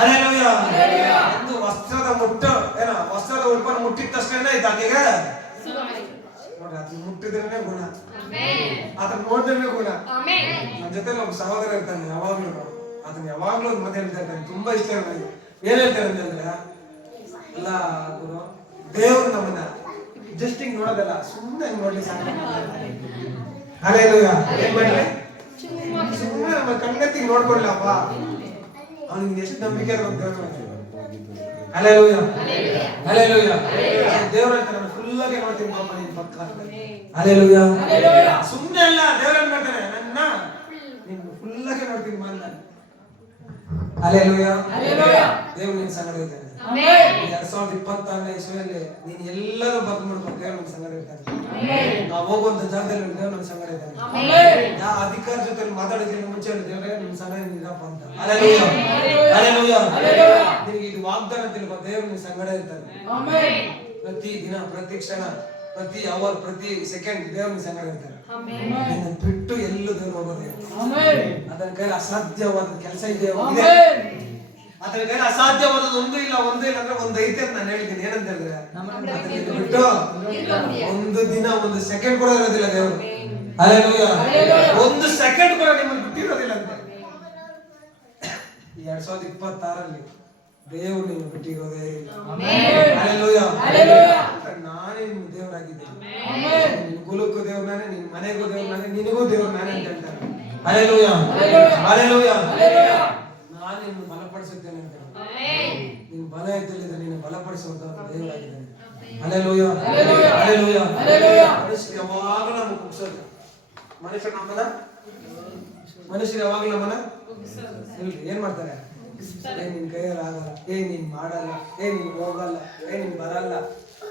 ಹಲ್ಲೆಲೂಯಾ. ಒಂದು ವಸ್ತ್ರದ ಉಡುಪನ್ನು ಮುಟ್ಟಿದ ತಕ್ಷಣ ಆಯ್ತು ಆಕೆಗೆ. ನೋಡ್ರಿ, ಅದನ್ನ ಮುಟ್ಟಿದ್ರೇನೆ ಗುಣ, ಅದನ್ನ ನೋಡಿದ್ರೆ ಗುಣ. ನನ್ನ ಜೊತೆ ಒಬ್ಬ ಸಹೋದರ ಇರ್ತಾನೆ, ಯಾವಾಗ್ಲೂ ಒಂದು ಮಾತು ಹೇಳ್ತಾ ಇರ್ತಾನೆ, ತುಂಬಾ ಇಷ್ಟ ನನಗೆ. ಏನ್ ಹೇಳ್ತಾರೆ ಅಂತಂದ್ರೆ, ಅಲ್ಲ ಗುರು, ದೇವ್ರು ನಮ್ಮನ್ನ ಜಸ್ಟ್ ಹಿಂಗ್ ನೋಡೋದಲ್ಲ, ಸುಮ್ಮನೆ ನೋಡ್ಲಿ ಸಾಕು. ಹಲ್ಲೆಲೂಯಾ. ಏನ್ ಮಾಡ್ಲಿ? ಸುಮ್ಮನೆ ನಮ್ಮ ಕಣ್ಣೆತ್ತಿಗೆ ನೋಡ್ಕೊಡ್ಲಪ್ಪ, ಅವನಿಗೆ ಎಷ್ಟು ನಂಬಿಕೆ ಇರೋ ದೇವ್ರು. ಹಲ್ಲೆಲೂಯಾ. ಹಲ್ಲೆಲೂಯಾ. ದೇವ್ರ ಹೇಳ್ತಾನೆ, ಫುಲ್ ಆಗಿ ನೋಡ್ತೀನಿ ಪಾಪ ನಿನ್ ಪಕ್ಕ. ಹಲ್ಲೆಲೂಯಾ. ಸುಮ್ಮನೆ ಅಲ್ಲ, ದೇವ್ರನ್ನ ಮಾಡ್ತಾನೆ, ನನ್ನ ನೀನು ಫುಲ್ ಆಗಿ ನೋಡ್ತೀನಿ ಬಂದ. ಹಲ್ಲೆಲೂಯಾ. ದೇವ್ರು ನಿನ್ ಸಂಗಡ ಇದ್ದಾನೆ. 2026ನೇ ಇಸ್ವಿಯಲ್ಲಿ ನೀನ್ ಎಲ್ಲರೂ ಬಂದ್ ಮಾಡ್ಕೊಂಡು ದೇವ್ರು ನನ್ ಸಂಗಡ ಇದ್ದಾನೆ. ನಾವು ಹೋಗುವಂತ ಜಾಗದಲ್ಲಿ ದೇವ್ರು ನನ್ ಸಂಗಡ ಇದ್ದಾನೆ. ನಾ ಅಧಿಕಾರ ಜೊತೆ ಮಾತಾಡಿದ್ದೀನಿ ಮುಂಚೆ ದೇವ್ರೆ ನಿಮ್ ಸಂಗಡ ಇದ್ದೀರಪ್ಪ ಅಂತ. ಹಲ್ಲೆಲೂಯಾ. ಹಲ್ಲೆಲೂಯಾ. ನಿನಗೆ ಇದು ವಾಗ್ದಾನ ತಿಳ್ಕೊ, ದೇವ್ರು ನಿನ್ ಸಂಗಡ ಇರ್ತಾನೆ. ಪ್ರತಿ ದಿನ, ಪ್ರತಿ ಕ್ಷಣ, ಪ್ರತಿ ಅವರ್, ಪ್ರತಿ ಸೆಕೆಂಡ್ ದೇವ್ರ ನಿನ್ ಸಂಗಡ ಇರ್ತಾನೆ. ನಿನ್ನ ಬಿಟ್ಟು ಎಲ್ಲೂ ದೇವ್ರು ಹೋಗೋದಿಲ್ಲ. ಅದನ್ನ ಕೈಲಿ ಅಸಾಧ್ಯವಾದ ಕೆಲಸ ಇದೆ. ಆತನ ಕೈಲಿ ಅಸಾಧ್ಯವಾದದ್ದು ಒಂದೂ ಇಲ್ಲ ಅಂದ್ರೆ ಒಂದು ಐತೆ ಅಂತ ನಾನು ಹೇಳಿದ್ದೀನಿ. ಏನಂತ ಹೇಳಿದ್ರೆ ಆತನಿಗೆ ಬಿಟ್ಟು ಒಂದು ದಿನ ಒಂದು ಸೆಕೆಂಡ್ ಕೂಡ ಇರೋದಿಲ್ಲ ದೇವರು. ಹಲ್ಲೆಲೂಯಾ. ಒಂದು ಸೆಕೆಂಡ್ ಕೂಡ ನಿಮ್ಮನ್ನು ಬಿಟ್ಟಿರೋದಿಲ್ಲ ಅಂತ. 2026 ದೇವರು ನೀವು ಬಿಟ್ಟಿರೋದೇ ಇಲ್ಲ. ಹಲ್ಲೆಲೂಯಾ. ನಾನೇ ನಿಮ್ಮ ದೇವರಾಗಿದ್ದೇನೆ. ನಿನ್ನ ಕುಲಕ್ಕೂ ದೇವ್ರ ನಾನೇ, ನಿನ್ನ ಮನೆಗೂ ದೇವ್ರ ನಾನೇ, ನಿನಗೂ ದೇವ್ರ ನಾನೇ ಅಂತ ಹೇಳ್ತಾರೆ. ಹಲ್ಲೆಲೂಯಾ. ಹಲ್ಲೆಲೂಯಾ. ನಾನು ನಿನ್ನ ಬಲಪಡಿಸುತ್ತೇನೆ ಅಂತ. ನಿನ್ನ ಬಲ ಎತ್ತಲಿದ್ರೆ ನೀನು ಬಲಪಡಿಸುವಂತ ದೇವರಾಗಿದ್ದೇನೆ. ಹಲ್ಲೆಲೂಯಾ. ಹಲ್ಲೆಲೂಯಾ. ಮನುಷ್ಯರು ಯಾವಾಗಲೂ ನಮ್ಮನ್ನು ಕುಗ್ಸೋದು. ಮನುಷ್ಯರು ಯಾವಾಗಲೂ ನಮ್ಮನ್ನ ಏನ್ ಮಾಡ್ತಾರೆ? ನಿನ್ ಕೈಯಲ್ಲಿ ಆಗಲ್ಲ, ನೀನ್ ಮಾಡಲ್ಲ, ನೀನ್ ಹೋಗಲ್ಲ, ನೀನ್ ಬರಲ್ಲ,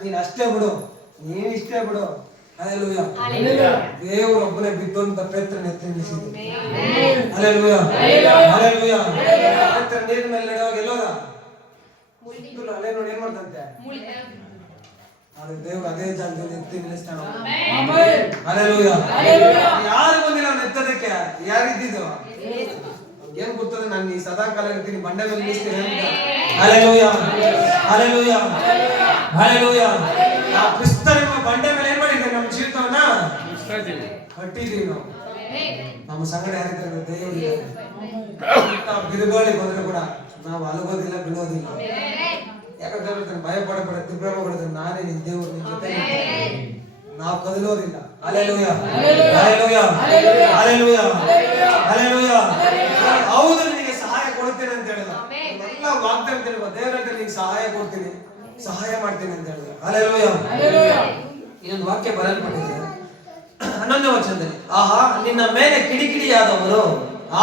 ನೀನ್ ಅಷ್ಟೇ ಬಿಡು, ನೀನ್ ಇಷ್ಟೇ ಬಿಡು. ಹಲ್ಲೆಲೂಯಾ. ದೇವರೊಬ್ಬನೇ ಬಿದ್ದೊಂದು ಪೇತ್ರ ನೆತ್ತಿ ನಿಲ್ಲಿಸಿದ್ರು. ಹಲ್ಲೆಲೂಯಾ. ಹಲ್ಲೆಲೂಯಾ. ಪೇತ್ರ ನೀರಿನ ಮೇಲೆ ನಡೆಯುವಾಗ ಎಲ್ಲೋದ? ಅಲ್ಲೇ ನೋಡಿ ಏನ್ ಮಾಡ್ತಂತೆ? ದೇವ್ರು ಅದೇ ಜಾಗದಲ್ಲಿ ಎತ್ತಿ ನಿಲ್ಲಿಸ್ತಾನ. ಹಲ್ಲೆಲೂಯಾ. ಯಾರು ಬಂದಿಲ್ಲ ಅವ್ನು ಎತ್ತದಕ್ಕೆ? ಯಾರಿದ್ದು? ಏನ್ ಗೊತ್ತದೆ? ನಾನು ಈ ಸದಾ ಕಾಲ ಇರ್ತೀನಿ, ಬಂಡೆ ಮೇಲೆ ನಿಲ್ಲಿಸ್ತೀನಿ ಅಂತ. ಹಲ್ಲೆಲೂಯಾ. ಹಲ್ಲೆಲೂಯಾ. ಹಲ್ಲೆಲೂಯಾ. ಆ ಕ್ರಿಸ್ತನ ಬಂಡೆ ಮೇಲೆ ಏನ್ ಮಾಡಿದ್ರೆ ನಮ್ಮ ಜೀವಿತವನ್ನ ಕಟ್ಟಿದೀವಿ ನಾವು. ನಮ್ಮ ಸಂಗಡ ಯಾರಿದ್ದಾರೆ? ದೇವರಿದ್ದಾರೆ. ಬಿರುಗಾಳಿ ಬಂದ್ರೆ ಕೂಡ ನಾವು ಅಲಗೋದಿಲ್ಲ, ಬಿಡೋದಿಲ್ಲ. ಯಾಕಂದ್ರೆ ಭಯ ಪಡಬೇಡ, ದಿಗ್ಭ್ರಮ ಪಡೋದಿಲ್ಲ. ನಾನೇ ನಿನ್ ದೇವರು, ನಿನ್ ಜೊತೆ ನಾವು ಕದಲೋದಿಲ್ಲ. ಹಲ್ಲೆಲೂಯಾ. ಹಲ್ಲೆಲೂಯಾ. ಹಲ್ಲೆಲೂಯಾ. ಹಲ್ಲೆಲೂಯಾ. ಹೌದು, ನಿನಗೆ ಸಹಾಯ ಕೊಡ್ತೇನೆ ಅಂತ ಹೇಳಿದ. ಎಲ್ಲ ವಾಗ್ದಾನ ತಿಳಿವ ದೇವರಂತೆ ನಿನಗೆ ಸಹಾಯ ಕೊಡ್ತೀನಿ, ಸಹಾಯ ಮಾಡ್ತೀನಿ ಅಂತ ಹೇಳಿದ. ಹಲ್ಲೆಲೂಯಾ. ಇನ್ನೊಂದು ವಾಕ್ಯ ಬರೆಯಲ್ಪಟ್ಟಿದೆ 11ನೇ ವಚನದಲ್ಲಿ. ಆಹಾ, ನಿನ್ನ ಮೇಲೆ ಕಿಡಿಕಿಡಿಯಾದವರು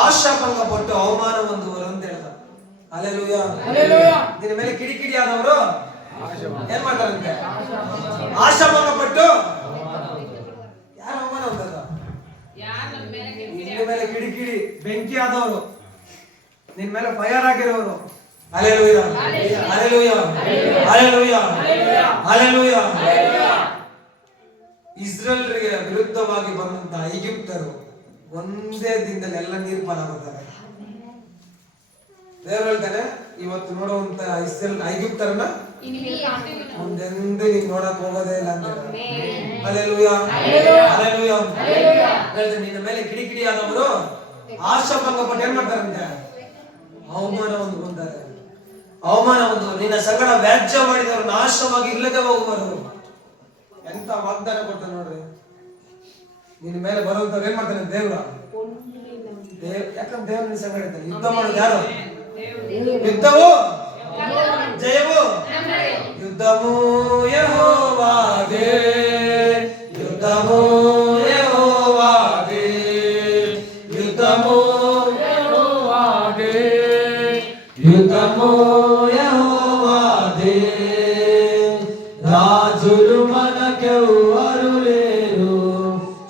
ಆಶಾಭಂಗ ಪಟ್ಟು ಅವಮಾನ ಹೊಂದುವರು ಅಂತ ಹೇಳಿದ. ಹಲ್ಲೆಲೂಯಾ. ನಿನ್ನ ಮೇಲೆ ಕಿಡಿಕಿಡಿಯಾದವರು ಏನ್ ಮಾಡ್ತಾರಂತೆ? ಆಶಾಭಂಗ ಪಟ್ಟು ಯಾರು ಅವಮಾನ ಹೊಂದದ? ನಿನ್ನ ಮೇಲೆ ಕಿಡಿಕಿಡಿ ಬೆಂಕಿ ಆದವರು, ನಿನ್ನ ಮೇಲೆ ಫೈರ್ ಆಗಿರೋರು. ಹಲ್ಲೆಲೂಯಾ. ಹಲ್ಲೆಲೂಯಾ. ಹಲ್ಲೆಲೂಯಾ. ಹಲ್ಲೆಲೂಯಾ. ಇಸ್ರೇಲ್ರಿಗೆ ವಿರುದ್ಧವಾಗಿ ಬಂದಂತ ಐಗುಪ್ತರು ಒಂದೇ ದಿನದಲ್ಲಿ ಎಲ್ಲ ನೀರು ಪಾಲಾಗುತ್ತಾರೆ. ದೇವರು ಹೇಳ್ತಾನೆ, ಇವತ್ತು ನೋಡುವಂತ ಇಸ್ರೇಲ್ ಐಗುಪ್ತರನ್ನ ಮುಂದೆಂದೂ ನೀನ್ ನೋಡಕ್ ಹೋಗೋದೇ ಇಲ್ಲ ಅಂತ. ಹಲ್ಲೆಲೂಯಾ. ಹಲ್ಲೆಲೂಯಾ. ನಿನ್ನ ಮೇಲೆ ಕಿಡಿಕಿಡಿಯಾದವರು ಆಶಾಭಂಗ ಪಟ್ಟು ಏನ್ ಮಾಡ್ತಾರಂತೆ? ಅವಮಾನ ಹೊಂದ್ಕೊಂತಾರೆ. ಅವಮಾನ ಹೊಂದು ನಿನ್ನ ಸಂಗಡ ವ್ಯಾಜ್ಯ ಮಾಡಿದವರು ನಾಶವಾಗಿ ಇಲ್ಲದೆ ಹೋಗುವರು. ಎಂತ ವಾಗ್ದಾನ ಕೊಡ್ತಾನೆ ನೋಡ್ರಿ. ನಿನ್ನ ಮೇಲೆ ಬರುವಂತವ್ರು ಏನ್ ಮಾಡ್ತಾನೆ? ದೇವ್ರ. ಯಾಕಂದ್ರೆ ದೇವ್ರ ನಿನ್ನ ಸಂಗಡ ಇದ್ದಾನೆ. ಯುದ್ಧ ಮಾಡೋದು ಯಾರು? ಯುದ್ಧವು ಜಯವು ಯುದ್ಧವು ಯೆಹೋವದೇ. ಯುದ್ಧವು ಯೆಹೋವದೇ. ಯುದ್ಧವು ಯೆಹೋವದೇ. యుద్ధము యెహోవాదే. రాజులు మనకెవ్వరు లేరు,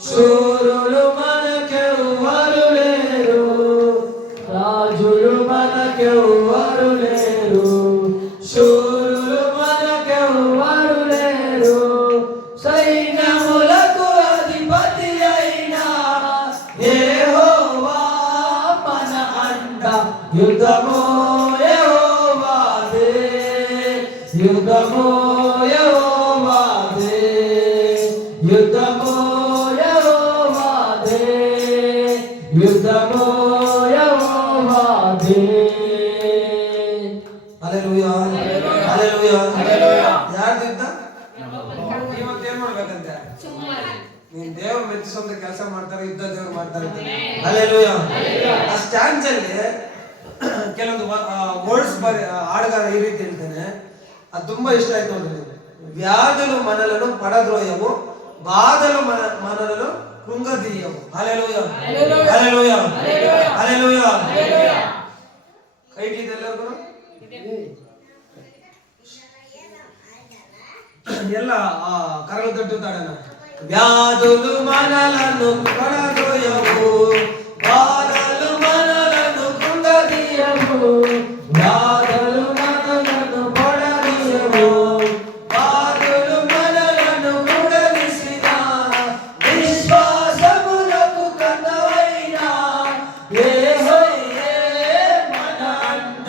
శూరులు మనకెవ్వరు లేరు. రాజులు మనకెవ్వరు లేరు, శూరులు మనకెవ్వరు లేరు. సైన్యములకు అధిపతి అయిన యెహోవా మన అండ. యుద్ధము యెహోవాదే. యుద్ధము యెహోవాదే. యుద్ధము యెహోవాదే. యుద్ధము యెహోవాదే. హల్లెలూయా. హల్లెలూయా. ಯಾರ್ದು ಯುದ್ಧ? ಇವತ್ತು ಏನ್ ಮಾಡ್ಬೇಕಂತೆ? ನೀನ್ ದೇವ್ರು ಮೆಚ್ಚಿಸುವಂತ ಕೆಲಸ ಮಾಡ್ತಾರೆ, ಯುದ್ಧ ದೇವ್ರು ಮಾಡ್ತಾರೆ. ಹಲ್ಲೆಲೂಯಾ. ಆ ಸ್ಟ್ಯಾನ್ಸ್ ಅಲ್ಲಿ ಕೆಲವೊಂದು ವರ್ಡ್ಸ್ ಹಾಡುಗಾರ ಈ ರೀತಿ ಹೇಳ್ತಾನೆ, ಅದು ತುಂಬಾ ಇಷ್ಟ ಆಯ್ತು ನೋಡ್ರಿ. ವ್ಯಾಧುಲು ಮನలను ಪಡದ್ರೋಯವು, ಬಾಧಲು ಮನలను ಕೃಂಗದೀಯವು. ಹಲ್ಲೆಲೂಯಾ. ಹಲ್ಲೆಲೂಯಾ. ಹಲ್ಲೆಲೂಯಾ. ಕೈ ಎಲ್ಲರಿಗೂ ಎಲ್ಲ ಕರಳು ತಟ್ಟುತ್ತಾಡನ. వ్యాధులు మనలను పడద్రోయవు, బాధలు మనలను కృంగదీయవు. వ్యాధులు మనలను పడదీయవు, బాధలు మనలను కృంగదీసిన విశ్వాసములకు కన్నవైన యెహోవా మన అండ.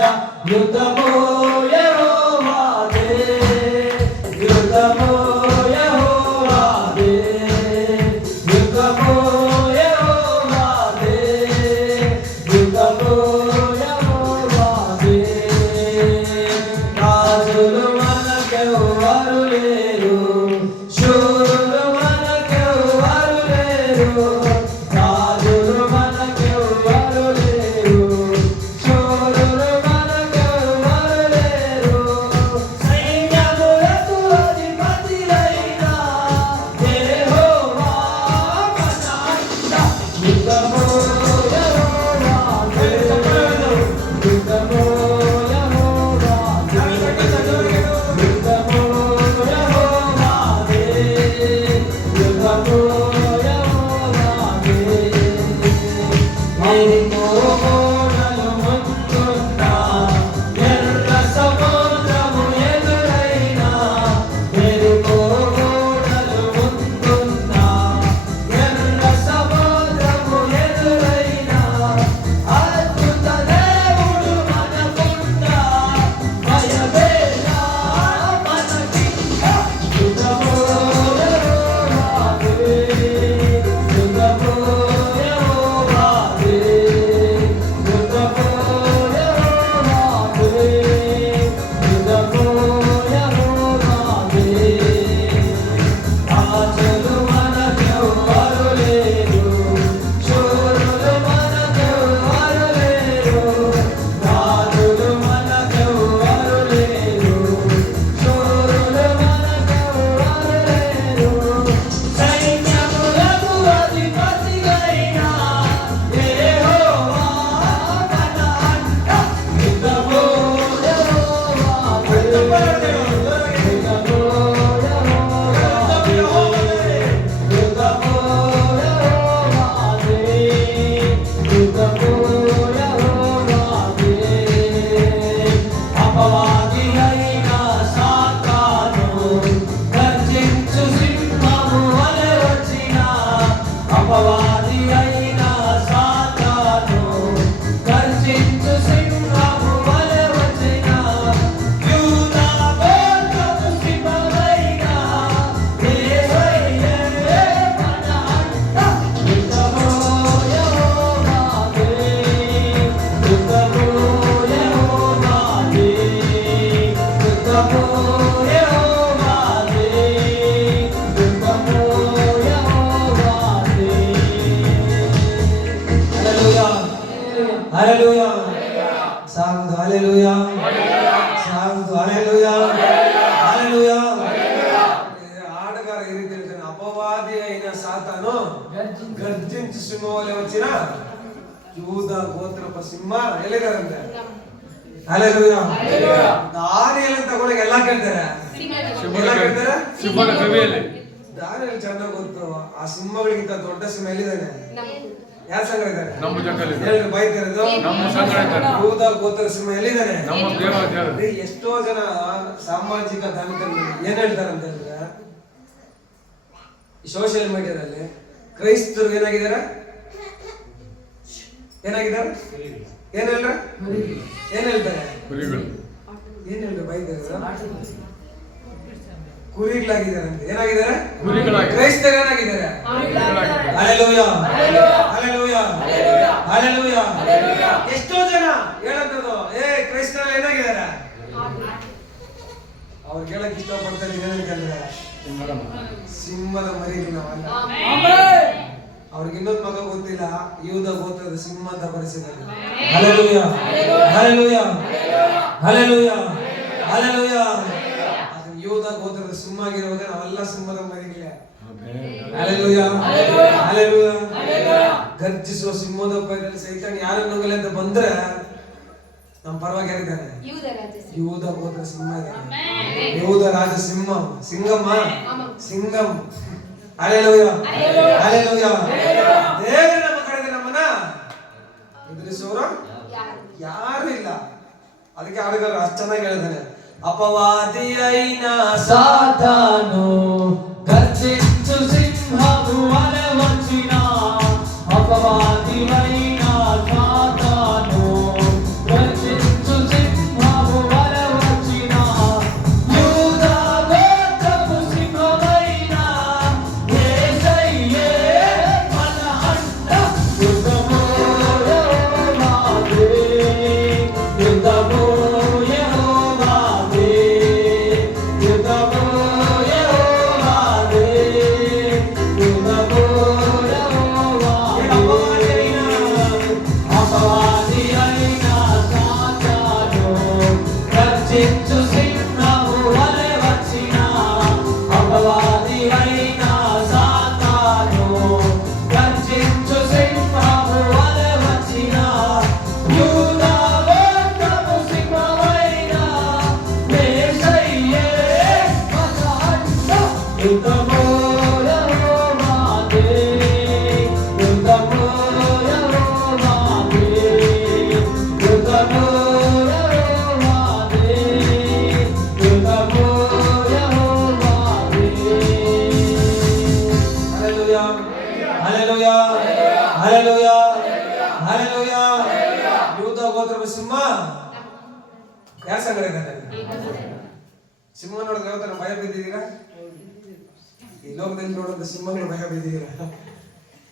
అపవాది అయిన సాతాను గర్జించు సింహము వలె వచ్చిన యూదా గోత్రపు సింహమైన యేసయ్యే మన అండ. యుద్ధము యెహోవాదే, యుద్ధము యెహోవాదే, యుద్ధము యెహోవాదే, యుద్ధము యెహోవాదే. హల్లెలూయా, హల్లెలూయా, సాగుదు హల్లెలూయా, సాగుదు హల్లెలూయా, హల్లెలూయా. ఆడగారు ఈ ರೀತಿ ಹೇಳ್ತಾನೆ, ಅಪವಾದಿ అయిన సాతాను ಗರ್ಜಿಂಚು ಸಿಂಹವಲೆ వచ్చిన ಯೂದ ಗೋತ್ರಪ ಸಿಂಹ ಎಲ್ಲಿದಾರಂತೆ. ಹಲ್ಲೆಲೂಯಾ. ದಾನಿಯೇಲ್ ಅಂತ ಕೂಡ ಎಲ್ಲ ಕೇಳ್ತಾರೆ, ಎಲ್ಲ ಕೇಳ್ತಾರೆ. ಸಿಂಹದ ಗವಿಯಲ್ಲಿ ದಾನಿಯೇಲ್ ಚೆನ್ನಾಗಿ ಗೊತ್ತು, ಆ ಸಿಂಹಗಳಿಗಿಂತ ದೊಡ್ಡ ಸಿಂಹ ಎಲ್ಲಿದ್ದಾನೆ, ಯಾರ ಸಂಗಡ ಇದ್ದಾನೆ, ನಮ್ಮ ಜೊತೆಲಿ ಇದ್ದಾನೆ. ಹೇಳ್ರಿ ಬೈತಿರೋದು, ನಮ್ಮ ಸಂಗಡ ಇದ್ದಾನೆ. ಯೂದ ಗೋತ್ರ ಸಿಂಹ ಎಲ್ಲಿದ್ದಾನೆ, ನಮ್ಮ ದೇವ. ಎಷ್ಟೋ ಜನ ಸಾಮಾಜಿಕ ದಾನಿಕರು ಏನ್ ಹೇಳ್ತಾರೆ ಅಂತ ಹೇಳಿದ್ರೆ, ಸೋಷಿಯಲ್ ಮೀಡಿಯಾದಲ್ಲಿ ಕ್ರೈಸ್ತರು ಏನಾಗಿದ್ದಾರೆ, ಏನಾಗಿದ್ದಾರೆ, ಏನ್ ಹೇಳ್ರ, ಏನ್ ಹೇಳ್ತಾರೆ, ಕುರಿಗಳು ಏನ್ ಹೇಳ್ರಿ ಬೈತಾರೆ, ಕುರಿಗಳಾಗಿದ್ದಾರೆ ಅಂತ. ಏನಾಗಿದ್ದಾರೆ, ಕುರಿಗಳಾಗಿದ್ದಾರೆ. ಕ್ರೈಸ್ತರು ಏನಾಗಿದ್ದಾರೆ. Hallelujah, hallelujah, hallelujah. ಎಷ್ಟೋ ಜನ ಹೇಳಂತದ್ದು, ಕ್ರೈಸ್ತರು ಏನಾಗಿದ್ದಾರೆ, ಅವ್ರು ಹೇಳಕ್ ಇಷ್ಟಪಡ್ತಾರೆ ಏನಂತಂದ್ರೆ ಸಿಂಹದ ಮರಿಗಳು ನಾವಲ್ಲ. ಅವ್ರಿಗೆ ಇನ್ನೊಂದು ಮಗ ಗೊತ್ತಿಲ್ಲ, ಯೂದ ಗೋತ್ರದ ಸಿಂಹ ಅಂತ ಬರೆಸಿದ್ದಾರೆ. Hallelujah, hallelujah, hallelujah, hallelujah. ಅದು ಯೂದ ಗೋತ್ರದ ಸಿಂಹ ಆಗಿರುವಾಗ ನಾವೆಲ್ಲ ಸಿಂಹದ ಮರಿಗಳೇ. Hallelujah, hallelujah. ಗರ್ಜಿಸುವ ಸಿಂಹದ ಭಯದಲ್ಲಿ ಸೈತಾನ್ ಯಾರು ನುಂಗಲಿ ಅಂತ ಬಂದ್ರೆ ನಮ್ಮ ಪರವಾಗಿ ಯಾರಿದ್ದಾನೆ, ಯೂದ ಗೋತ್ರ ಸಿಂಹ ಇದ್ದಾನೆ. ಯೂದ ರಾಜ ಸಿಂಹ, ಸಿಂಗಮ್ಮ, ಸಿಂಗಂ. Hallelujah, hallelujah. ದೇವರು ನಮ್ಮ ಕಡೆಗೆ ನಮ್ಮನ್ನ ಎದುರಿಸುವರು ಯಾರು ಇಲ್ಲ. ಅದಕ್ಕೆ ಹಾಡುಗಾರ ಅಷ್ಟು ಚೆನ್ನಾಗಿ ಹೇಳಿದಾನೆ, ಅಪವಾದಿ అయిన సాతాను గర్జించు సింహము వలె వచ్చిన, అపవాది అయిన సాతాను గర్జించు సింహము వలె వచ్చిన యూదా గోత్రపు సింహమైన యేసయ్యే మన అండ. యుద్ధము యెహోవాదే, యుద్ధము యెహోవాదే, యుద్ధము యెహోవాదే, యుద్ధము యెహోవాదే. అపవాది అయిన సాతాను గర్జించు సింహము వలె వచ్చిన, అపవాది అయిన సాతాను గర్జించు సింహము వలె వచ్చిన యూదా గోత్రపు సింహమైన యేసయ్యే మన అండ. యుద్ధము యెహోవాదే, యుద్ధము యెహోవాదే, యుద్ధము యెహోవాదే, యుద్ధము యెహోవాదే. హల్లెలూయా, హల్లెలూయా, హల్లెలూయా, హల్లెలూయా. ಯೂದ ಗೋತ್ರದ ಸಿಂಹ ಯಾರ ಸಂಗಡ ಇದ್ದಾನೆ. ಸಿಂಹ ನೋಡಿದ್ರೆ ಯಾವತ್ತರ ಭಯ ಬಿದ್ದಿದ್ದೀರಾ, ಈ ಲೋಕದಲ್ಲಿ ನೋಡೋದು ಸಿಂಹಗಳು ಭಯ ಬಿದ್ದಿದ್ದೀರಾ,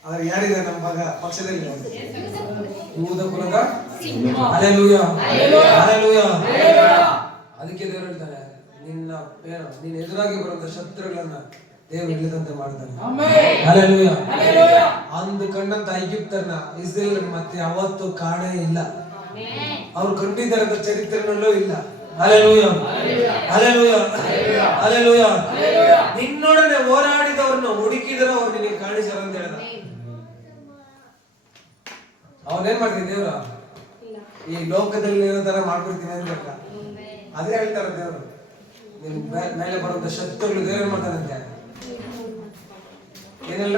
ಆದ್ರೆ ಯಾರಿದ್ದಾರೆ ನಮ್ಮ ಪಕ್ಷದಲ್ಲಿ, ಯೂದ ಕುಲದ ಸಿಂಹ. Hallelujah, hallelujah. ಅದಕ್ಕೆ ದೇವರು ಹೇಳ್ತಾರೆ, ನೀನು ಎದುರಾಗಿ ಬರುವಂತ ಶತ್ರುಗಳನ್ನ ದೇವರು ಇಲ್ಲದಂತೆ ಮಾಡ್ತಾನೆ. ಹಲ್ಲೆಲೂಯಾ. ಅಂದು ಕಂಡಂತ ಐಗುಪ್ತರನ್ನ ಇಸ್ರೇಲ್ ಮತ್ತೆ ಯಾವತ್ತೂ ಕಾಣೇ ಇಲ್ಲ. ಅವ್ರು ಕಂಡಿದ್ದಾರಂತ ಚರಿತ್ರೆನಲ್ಲೂ ಇಲ್ಲ. Hallelujah, hallelujah, hallelujah. ನಿನ್ನೊಡನೆ ಹೋರಾಡಿದವ್ರನ್ನ ಹುಡುಕಿದ್ರೆ ಅವ್ರು ನಿನಗೆ ಕಾಣಿಸ್ಯಾರ ಅಂತ ಹೇಳಿದ. ಅವನೇನ್ ಮಾಡ್ತೀನಿ ದೇವ್ರ, ಈ ಲೋಕದಲ್ಲಿ ಇರೋ ತರ ಮಾಡ್ಬಿಡ್ತೀನಿ ಅಂತ ಹೇಳ್ದ. ಅದೇ ಹೇಳ್ತಾರ ದೇವ್ರು, ನಿನ್ ಮೇಲೆ ಬರುವಂತ ಶತ್ರುಗಳು ದೇವ್ರ ಏನ್ ಮಾಡ್ತಾರಂತೆ, ಏನಲ್ಲ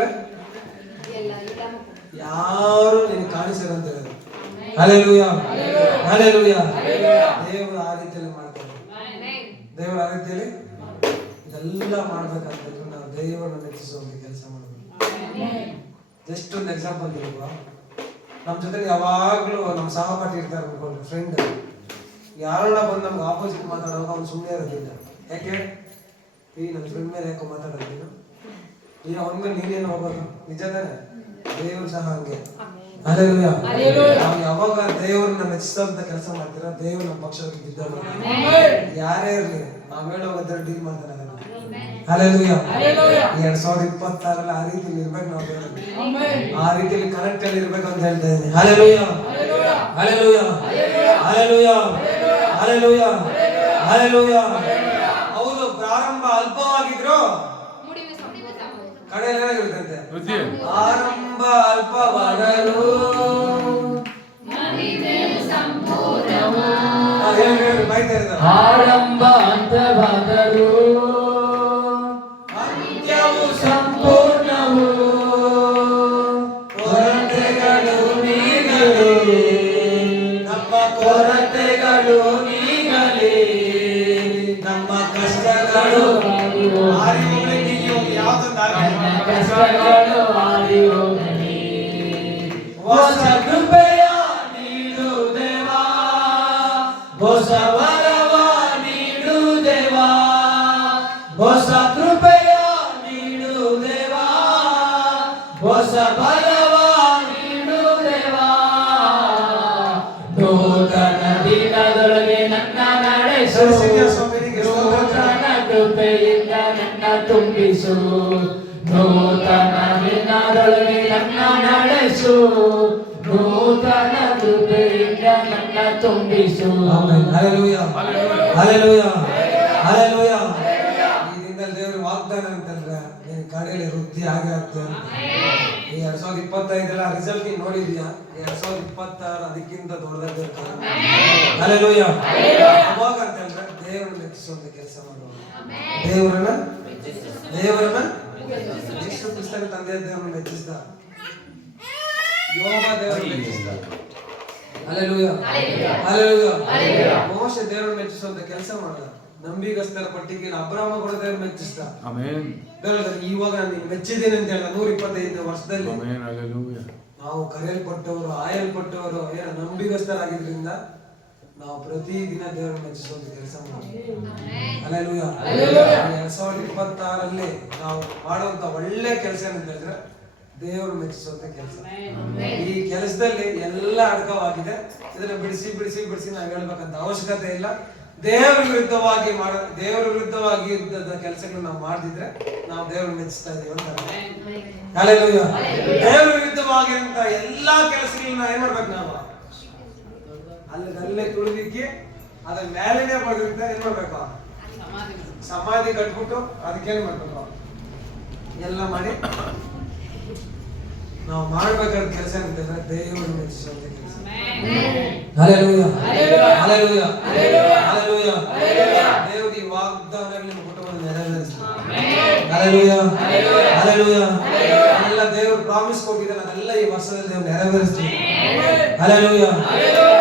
ಯಾರು ನಿನ್ ಕಾಣಿಸ್ಯಾರ ಅಂತ ಹೇಳಿದ್ರು. Hallelujah, hallelujah. ದೇವರು ಆ ರೀತಿಯಲ್ಲಿ ಮಾಡ್ತಾರೆ. ದೇವರು ಆ ರೀತಿಯಲ್ಲಿ ಇದೆಲ್ಲ ಮಾಡ್ಬೇಕಂತ ನಾವು ದೇವರನ್ನು ಮೆಚ್ಚಿಸುವಂತ ಕೆಲಸ ಮಾಡಬೇಕು. ಜಸ್ಟ್ ಒಂದು ಎಕ್ಸಾಂಪಲ್ ಇಲ್ವಾ, ನಮ್ಮ ಜೊತೆ ಯಾವಾಗಲೂ ನಮ್ಮ ಸಹಪಾಠಿ ಇರ್ತಾರೆ ಅನ್ಕೊಂಡ್ರೆ ಫ್ರೆಂಡ್, ಯಾರನ್ನ ಬಂದು ನಮ್ಗೆ ಆಪೋಸಿಟ್ ಮಾತಾಡುವಾಗ ಅವ್ನು ಸುಮ್ಮನೆ ಇರೋದಿಲ್ಲ. ಯಾಕೆ ಈ ನನ್ನ ಫ್ರೆಂಡ್ ಮೇಲೆ ಯಾಕೋ ಮಾತಾಡೋದು ನೀನು, ಈಗ ಅವನ ಮೇಲೆ ನೀನೇನು ಹೋಗೋದು? ನಿಜ ತಾನೆ? ದೇವರು ಸಹ ಹಂಗೆ. ಹಲ್ಲೆಲೂಯಾ. ನಾವು ಯಾವಾಗ ದೇವರನ್ನ ಮೆಚ್ಚಿಸೋಂತ ಕೆಲಸ ಮಾಡ್ತೀರಾ, ದೇವರು ನಮ್ಮ ಪಕ್ಷದಲ್ಲಿ ಬಿದ್ದವನು. ಯಾರೇ ಇರ್ಲಿ ನಾವ್ ಹೇಳೋದ್ರ ಡೀಲ್ ಮಾಡ್ತಾರೆ. ಹಲ್ಲೆಲೂಯಾ. 2026 ಆ ರೀತಿಯಲ್ಲಿ ಇರ್ಬೇಕು ನಾವು, ಆ ರೀತಿಯಲ್ಲಿ ಕನೆಕ್ಟ್ ಅಲ್ಲಿ ಇರ್ಬೇಕು ಅಂತ ಹೇಳ್ತಾ ಇದ್ದೀನಿ. Hallelujah, hallelujah, hallelujah, hallelujah, hallelujah. ಹೌದು, ಪ್ರಾರಂಭ ಅಲ್ಪವಾಗಿದ್ರು ಕಡೆಯಲ್ಲಿ ಏನಾಗಿರುತ್ತಂತೆ? ವೃದ್ಧಿ. ಆರಂಭ ಅಲ್ಪವಾದರೂ ಬಾಯ್ತಾ ಇದ್ದಾರೆ. ಆರಂಭ ಅಂತವಾದರೂ ಅಂತ್ಯವು ಸಂಪೂರ್ಣವು, ಕೊರತೆಗಳು ನೀಗಲಿ, ನಮ್ಮ ಕೊರತೆಗಳು ನೀಗಲಿ, ನಮ್ಮ ಕಷ್ಟಗಳು ಹಾರಿ ಹೋಗಲಿ. ಕಷ್ಟಗಳು ಹಾರಿ ಹೋಗಲಿ. ಹೊಸ ಕೃಪೆಯ ನೀಡು ದೇವಾ, ಹೊಸ ವರವ ನೀಡು ದೇವಾ, ಹೊಸ ಕೃಪೆಯ ನೀಡು ದೇವಾ, ಹೊಸ ಬಲವ ನೀಡು ದೇವಾ. ನೂತನ ದಿನದೊಳಗೆ ನನ್ನ ನಡೆಸು, ನೂತನ ಕೃಪೆಯಿಂದ ನನ್ನ ತುಂಬಿಸು, ನೂತನ ದಿನದೊಳಗೆ ನನ್ನ ನಡೆಸು, ನೂತನ ಕೃಪೆಯಿಂದ ನನ್ನ ತುಂಬಿಸು. Hallelujah, hallelujah, hallelujah. ಈ ದಿನದಲ್ಲಿ ದೇವರ ವಾಗ್ದಾನ ಅಂತಂದ್ರೆ ನಿನ್ ಕಡೆಯಲ್ಲಿ ವೃದ್ಧಿ ಆಗೇ ಆಗ್ತದೆ ಅಂತ. ಈ 2025 ರಿಸಲ್ಟ್ ನೀನ್ ನೋಡಿದ್ಯಾ? 2026 ಅದಕ್ಕಿಂತ ದೊಡ್ಡದಾಗಿರ್ತಾರೆ. ಹಲ್ಲೆಲೂಯಾ. ಅವಾಗ ಅಂತಂದ್ರೆ ದೇವರನ್ನ ಮೆಚ್ಚಿಸುವಂತ ಕೆಲಸ ಮಾಡುವ, ದೇವರನ್ನ ಯೇಸು ಕ್ರಿಸ್ತನ ತಂದೆ ದೇವರನ್ನ ಮೆಚ್ಚಿಸಿದ, ಯೋಬ ದೇವರನ್ನ ಮೆಚ್ಚಿಸಿದ. Hallelujah, hallelujah. ಮೋಶೆ ದೇವರನ್ನ ಮೆಚ್ಚಿಸುವಂತ ಕೆಲಸ ಮಾಡಿದ, ನಂಬಿಗಸ್ತರ ಪಟ್ಟಿಗೆ ಅಬ್ರಾಮ ಕೂಡ ದೇವರು ಮೆಚ್ಚಿಸಿದ. ಆಮೆನ್. ಇವಾಗ ನಾನು ಮೆಚ್ಚಿದ್ದೇನೆ ಅಂತ ಹೇಳಿದ 125 ವರ್ಷದಲ್ಲಿ. ಆಮೆನ್. ಹಲ್ಲೆಲೂಯಾ. ನಾವು ಕರೆಯಲ್ಪಟ್ಟವರು, ಆಯಲ್ಪಟ್ಟವರು, ನಂಬಿಗಸ್ತರಾಗಿದ್ರಿಂದ ನಾವು ಪ್ರತಿದಿನ ದೇವರನ್ನ ಮೆಚ್ಚಿಸುವಂತ ಕೆಲಸ ಮಾಡ್ತೀವಿ. ಹಲ್ಲೆಲೂಯಾ. 2026 ನಾವು ಮಾಡುವಂತ ಒಳ್ಳೆ ಕೆಲಸ ಏನಂತ ಹೇಳಿದ್ರೆ ದೇವರು ಮೆಚ್ಚಿಸುವಂತ ಕೆಲಸ. ಈ ಕೆಲಸದಲ್ಲಿ ಎಲ್ಲ ಅಡಕವಾಗಿದೆ. ಇದನ್ನ ಬಿಡಿಸಿ ಬಿಡಿಸಿ ಬಿಡಿಸಿ ನಾವು ಹೇಳ್ಬೇಕಂತ ಅವಶ್ಯಕತೆ ಇಲ್ಲ. ದೇವರ ವಿರುದ್ಧವಾಗಿ ಇದ್ದ ಕೆಲಸಗಳನ್ನ ನಾವು ಮಾಡಿದ್ರೆ ನಾವು ದೇವರನ್ನ ಮೆಚ್ಚಿಸ್ತಾ ಇದೀವಿ ಅಂತ. ಹಲ್ಲೆಲೂಯಾ. ದೇವರ ವಿರುದ್ಧವಾಗಿರುವಂತ ಎಲ್ಲಾ ಕೆಲಸಗಳನ್ನ ಏನ್ ಮಾಡ್ಬೇಕು ನಾವು? ಅಲ್ಲೇ ತುಳಿದಿಕ್ಕಿ ಅದ್ರ ಮೇಲೆನೆ ಬಡ್ರಿಂದ ಏನ್ ಮಾಡ್ಬೇಕು? ಸಮಾಧಿ ಕಟ್ಬಿಟ್ಟು ಅದಕ್ಕೇನ್ ಮಾಡ್ಬೇಕು? ಎಲ್ಲ ಮಾಡಿ ನಾವು ಮಾಡ್ಬೇಕಾದ ಕೆಲಸ ಅಂತಂದ್ರೆ ದೇವರನ್ನ ಮೆಚ್ಚಿಸುವಂತ ಕೆಲಸ. Hallelujah, hallelujah, hallelujah. ದೇವರು ಈ ವಾಗ್ದಾನಗಳು ನಿಮ್ಮ ಕುಟುಂಬದಲ್ಲಿ ನೆರವೇರಿಸಲಿ. Hallelujah, hallelujah. ಎಲ್ಲ ದೇವರು ಪ್ರಾಮಿಸ್ ಕೊಟ್ಟಿದ್ದಾನೆ, ಅದೆಲ್ಲ ಈ ವರ್ಷದಲ್ಲಿ ದೇವರು ನೆರವೇರಿಸಲಿ. ಹಲ್ಲೆಲೂಯಾ.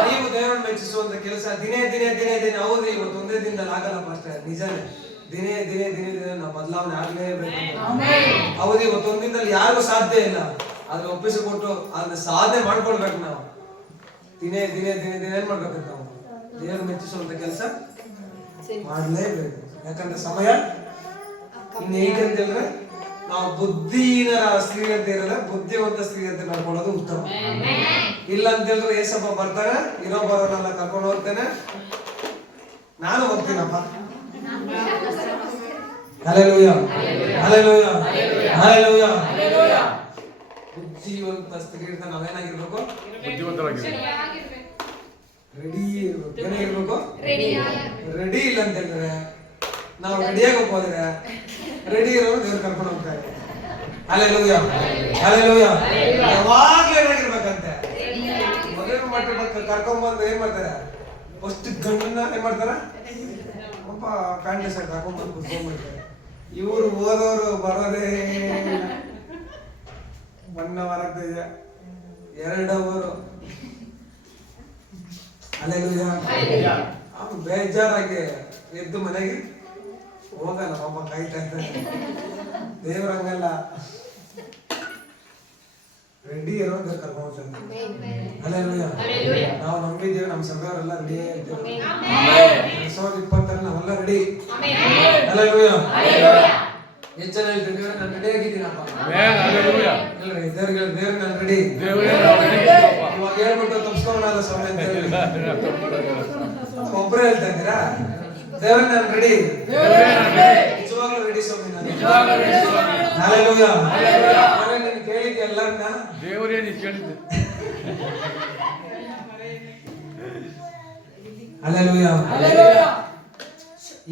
ನೀವು ದೇವರನ್ನ ಮೆಚ್ಚಿಸುವಂತ ಕೆಲಸ ದಿನೇ ದಿನೇ ದಿನೇ ದಿನೇ. ಹೌದು, ಇವತ್ತು ಒಂದೇ ದಿನದಲ್ಲಿ ಆಗಲ್ಲಪ್ಪ, ಅಷ್ಟೇ ನಿಜಾನೇ. ದಿನೇ ದಿನೇ ದಿನೇ ದಿನೇ ನಾವು ಬದಲಾವಣೆ ಆಗಲೇಬೇಕು. ಹೌದು, ಇವತ್ತು ಒಂದಿನದಲ್ಲಿ ಯಾರಿಗೂ ಸಾಧ್ಯ ಇಲ್ಲ. ಅದ್ರ ಒಪ್ಪಿಸಿಕೊಟ್ಟು ಅದನ್ನ ಸಾಧನೆ ಮಾಡ್ಕೊಳ್ಬೇಕು ನಾವು. ದಿನೇ ದಿನೇ ದಿನೇ ದಿನೇ ಏನ್ ಮಾಡ್ಬೇಕಂತ ನಾವು ದೇವರು ಮೆಚ್ಚಿಸುವಂತ ಕೆಲಸ ಮಾಡ್ಲೇಬೇಕು. ಯಾಕಂದ್ರೆ ಸಮಯ ಇನ್ನು ಹೇಗೆ ಅಂತ ಹೇಳಿದ್ರೆ ನಾವು ಬುದ್ಧಿಹೀನ ಸ್ತ್ರೀಯಂತೆ ಇರಲ್ಲ, ಬುದ್ಧಿವಂತ ಸ್ತ್ರೀಯಂತೆ ನಡ್ಕೊಳ್ಳೋದು ಉತ್ತಮ. ಇಲ್ಲ ಅಂತ ಹೇಳಿದ್ರೆ ಏಸಪ್ಪ ಬರ್ತಾನೆ, ಇನ್ನೊಬ್ಬರನ್ನೆಲ್ಲ ಕರ್ಕೊಂಡು ಹೋಗ್ತಾನೆ, ನಾನು ಹೋಗ್ತೀನಪ್ಪ. Hallelujah, hallelujah, hallelujah. ಬುದ್ಧಿವಂತ ಸ್ತ್ರೀ ಅಂತ ನಾವೇನಾಗಿರ್ಬೇಕು? ಬುದ್ಧಿವಂತರಾಗಿರ್ಬೇಕು. ರೆಡಿ ಇರ್ಬೇಕು. ಏನಾಗಿರ್ಬೇಕು? ರೆಡಿ ಇಲ್ಲ ಅಂತ ಹೇಳಿದ್ರೆ ನಾವು ರೆಡಿಯಾಗಿ ಹೋದ್ರೆ ರೆಡಿ ಇರೋರು ದೇವ್ರು ಕರ್ಕೊಂಡು ಹೋಗ್ತಾರೆ. Hallelujah, hallelujah. ಯಾವಾಗ್ಲೂ ಏನಾಗಿರ್ಬೇಕಂತೆ? ಮದುವೆ ಮಾಡಿ ಕರ್ಕೊಂಡ್ಬಂದು ಏನ್ ಮಾಡ್ತಾರೆ? ಫಸ್ಟ್ ಗಂಡನ್ನ ಏನ್ ಮಾಡ್ತಾರ? ಒಬ್ಬ ಪ್ಯಾಂಟ್ ಶರ್ಟ್ ಹಾಕೊಂಡ್ಬಂದು ಕುತ್ಕೊಂಡ್ಬಿಡ್ತಾರೆ. ಇವ್ರು ಓದೋರು ಬರೋದೇ ಬಣ್ಣ ಬರಕ್ತಿದೆ 2 ಅವರು. ಹಲ್ಲೆಲೂಯಾ. ಅವ್ನು ಬೇಜಾರಾಗಿ ಎದ್ದು ಮನೆಗೆ ಹೋಗಲ್ಲ, ಪಾಪ ಕಾಯ್ತಾ ಇರ್ತಾನೆ. ದೇವ್ರ ಹಂಗಲ್ಲ. ರೆಡಿ ಇರೋ ಕರ್ಕೊಂಡು ಹೋಗ್ತಾರೆ. ಹಲ್ಲೆಲೂಯಾ. ನಾವು ನಂಬಿದ್ದೇವೆ, ನಮ್ಮ ಸಭೆಯವರೆಲ್ಲ ರೆಡಿ ಆಗಿದ್ದೇವೆ. 2020 ನಾವೆಲ್ಲ ರೆಡಿ. ಹಲ್ಲೆಲೂಯಾ. ಎಷ್ಟು ಜನ ಹೇಳ್ತೀವಿ ನಾನು ರೆಡಿ ಆಗಿದ್ದೀನಪ್ಪ? ಇಲ್ಲರಿ ದೇವ್ರಿಗೆ ನಾನು ರೆಡಿ. ಇವಾಗ ಹೇಳ್ಬಿಟ್ಟು ತಪ್ಪಿಸ್ಕೊಂಡಲ್ಲ ಸ್ವಾಮಿ ಅಂತ ಹೇಳಿ ಒಬ್ಬರೇ ಹೇಳ್ತಾ ಇದ್ದೀರಾ? ದೇವ್ರಿಗೆ ನಾನು ರೆಡಿ. ನಿಜವಾಗ್ಲೂ ರೆಡಿ ಸ್ವಾಮಿ ನಾನು. ಹಲ್ಲೆಲೂಯಾ. ನೀನು ಕೇಳಿದ್ದೆ ಎಲ್ಲರನ್ನ ದೇವರೇ ನೀ ಕೇಳಿದ್ದೆ. ಹಲ್ಲೆಲೂಯಾ.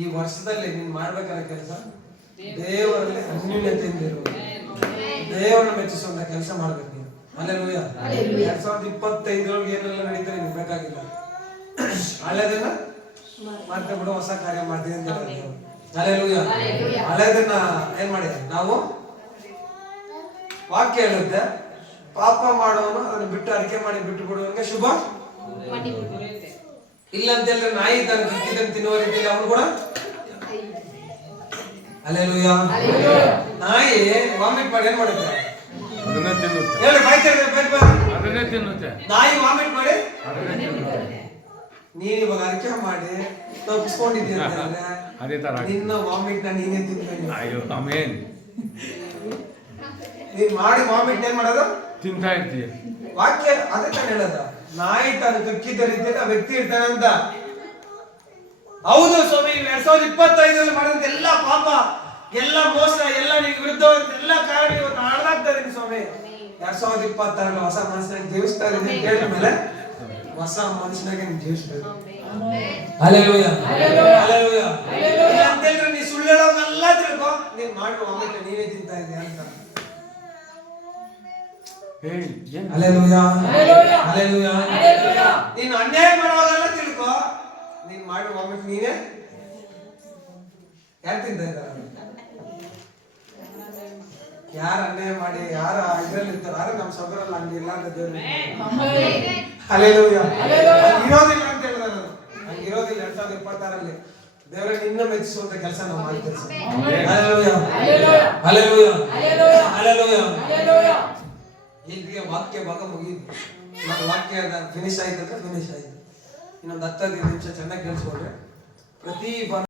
ಈ ವರ್ಷದಲ್ಲಿ ನೀನು ಮಾಡ್ಬೇಕಾದ ಕೆಲಸ ದೇವರಲ್ಲಿ ಅನ್ಯೂನ್ಯತೆಯಿಂದ ಇರುವುದು, ದೇವರನ್ನ ಮೆಚ್ಚಿಸುವಂತ ಕೆಲಸ ಮಾಡ್ಬೇಕು ನೀನು. ಹಲ್ಲೆಲೂಯಾ. 2025 ಏನೆಲ್ಲ ನಡೀತಾರೆ ನಿಮ್ಗೆ ಬೇಕಾಗಿಲ್ಲ, ಹಳೆದನ್ನ ಮಾಡ್ತಾ ಬಿಡು, ಹೊಸ ಕಾರ್ಯ ಮಾಡ್ತೀವಿ ಅಂತ ಹೇಳಿದ್ರು. ಹಲ್ಲೆಲೂಯಾ. ಹಳೆದನ್ನ ಏನ್ ಮಾಡಿ ನಾವು ವಾಕ್ಯ ಹೇಳುತ್ತೆ, ಪಾಪ ಮಾಡುವವನು ಅದನ್ನು ಬಿಟ್ಟು ಅರಿಕೆ ಮಾಡಿ ಬಿಟ್ಟು ಬಿಡುವಂಗೆ ಶುಭ ಇಲ್ಲ ಅಂತ ಹೇಳಿದ್ರೆ ನಾಯಿ ತಾನು ಕಕ್ಕಿದ್ದನ್ನು ತಿನ್ನುವ ರೀತಿಯಲ್ಲಿ ಅವನು ಕೂಡ. ಹಲ್ಲೆಲೂಯಾ. ನಾಯಿ ವಾಮಿಟ್ ಮಾಡಿ ಏನ್ ಮಾಡುತ್ತೆ? ಅದನ್ನೇ ತಿನ್ನುತ್ತೆ. ಹೇಳಿ ಬಾಯ್ ತೆರೆದ್ರೆ ಅದನ್ನೇ ತಿನ್ನುತ್ತೆ. ನಾಯಿ ವಾಮಿಟ್ ಮಾಡಿ. ಅದನ್ನೇ ತಿನ್ನುತ್ತೆ. ನೀನ್ ಇವಾಗ ಅರಿಕೆ ಮಾಡಿ ತಪ್ಪಿಸ್ಕೊಂಡಿದ್ದೀಯ ಅಂತಂದ್ರೆ ಅದೇ ತರ ನಿನ್ನ ವಾಮಿಟ್ ನ ನೀನೇ ತಿಂತೀನಿ. ಅಯ್ಯೋ ಆಮೇನ್. ನೀನ್ ಮಾಡಿ ವಾಮಿಟ್ ಏನ್ ಮಾಡೋದು? ತಿಂತಾ ಇರ್ತೀಯ. ವಾಕ್ಯ ಅದೇ ತಾನು ಹೇಳೋದ, ನಾಯಿ ತಾನು ಕಕ್ಕಿದ್ದ ರೀತಿಯಲ್ಲಿ ಆ ವ್ಯಕ್ತಿ ಇರ್ತಾನೆ ಅಂತ. ಹೌದು ಸ್ವಾಮಿ, 2025 ಮಾಡಿದಂತ ಎಲ್ಲ ಪಾಪ, ಎಲ್ಲ ಮೋಸ, ಎಲ್ಲ ನಿನ್ ವಿರುದ್ಧ ಎಲ್ಲ ಕಾರಣ ಇವತ್ತು ಹಾಳಾಗ್ತಾ ಇದೀನಿ ಸ್ವಾಮಿ. 2026 ಹೊಸ ಮನಸ್ಸಿನಾಗ ಜೀವಿಸ್ತಾ ಇದೀನಿ ಕೇಳಿದ ಮೇಲೆ ಹೊಸ ಮನುಷ್ಯನಾಗೆ ನೀನು ಜೀವಿಸ್ತಾ ಇದ್ದೀನಿ. ಹಲ್ಲೆಲೂಯಾ. ಹಲ್ಲೆಲೂಯಾ. ಇಲ್ಲ ಅಂತ ಹೇಳಿದ್ರೆ ನೀ ಸುಳ್ಳು ಹೇಳೋವೆಲ್ಲ ತಿಳ್ಕೊ, ನೀನ್ ಮಾಡುವ ವಾಮಿಟ್ ನೀನೇ ತಿಂತಾ ಇದೀಯ ಅಂತ. ಹಲ್ಲೆಲೂಯಾ. ಹಲ್ಲೆಲೂಯಾ. ನೀನು ಅನ್ಯಾಯ ಮಾಡುವಾಗೆಲ್ಲ ತಿಳ್ಕೊ, ನೀನ್ ಮಾಡುವ ವಾಮಿಟ್ ನೀನೇ. ಯಾರು ತಿಂತಾ ಇದ್ದಾರೆ? ಯಾರು ಅನ್ಯಾಯ ಮಾಡಿ ಯಾರ ಇದ್ರಲ್ಲಿ ಇರ್ತಾರೆ, ಯಾರು ನಮ್ಮ ಸೊಗರಲ್ಲ ಹಂಗೆ ಇಲ್ಲ ಅಂತ ದೇವ್ರು. ಹಲ್ಲೆಲೂಯಾ. ಇರೋದಿಲ್ಲ ಅಂತ ಹೇಳಿದಾರೆ, ಹಂಗೆ ಇರೋದಿಲ್ಲ. 2026 ದೇವರೇ ನಿನ್ನ ಮೆಚ್ಚಿಸುವಂತ ಕೆಲಸ ನಾವು ಮಾಡ್ತೇವೆ. ಹಲ್ಲೆಲೂಯಾ. ಹಲ್ಲೆಲೂಯಾ. ಹಲ್ಲೆಲೂಯಾ. ಇಲ್ಲಿಗೆ ವಾಕ್ಯ ಭಾಗ ಮುಗಿಯಿತು. ನನ್ನ ವಾಕ್ಯ ಫಿನಿಶ್ ಆಯ್ತು ಅಂದ್ರೆ ಫಿನಿಶ್ ಆಯ್ತು. ಇನ್ನೊಂದು 10 ನಿಮಿಷ ಚೆನ್ನಾಗಿ ಕೇಳಿಸ್ಕೊಂಡ್ರೆ ಪ್ರತಿ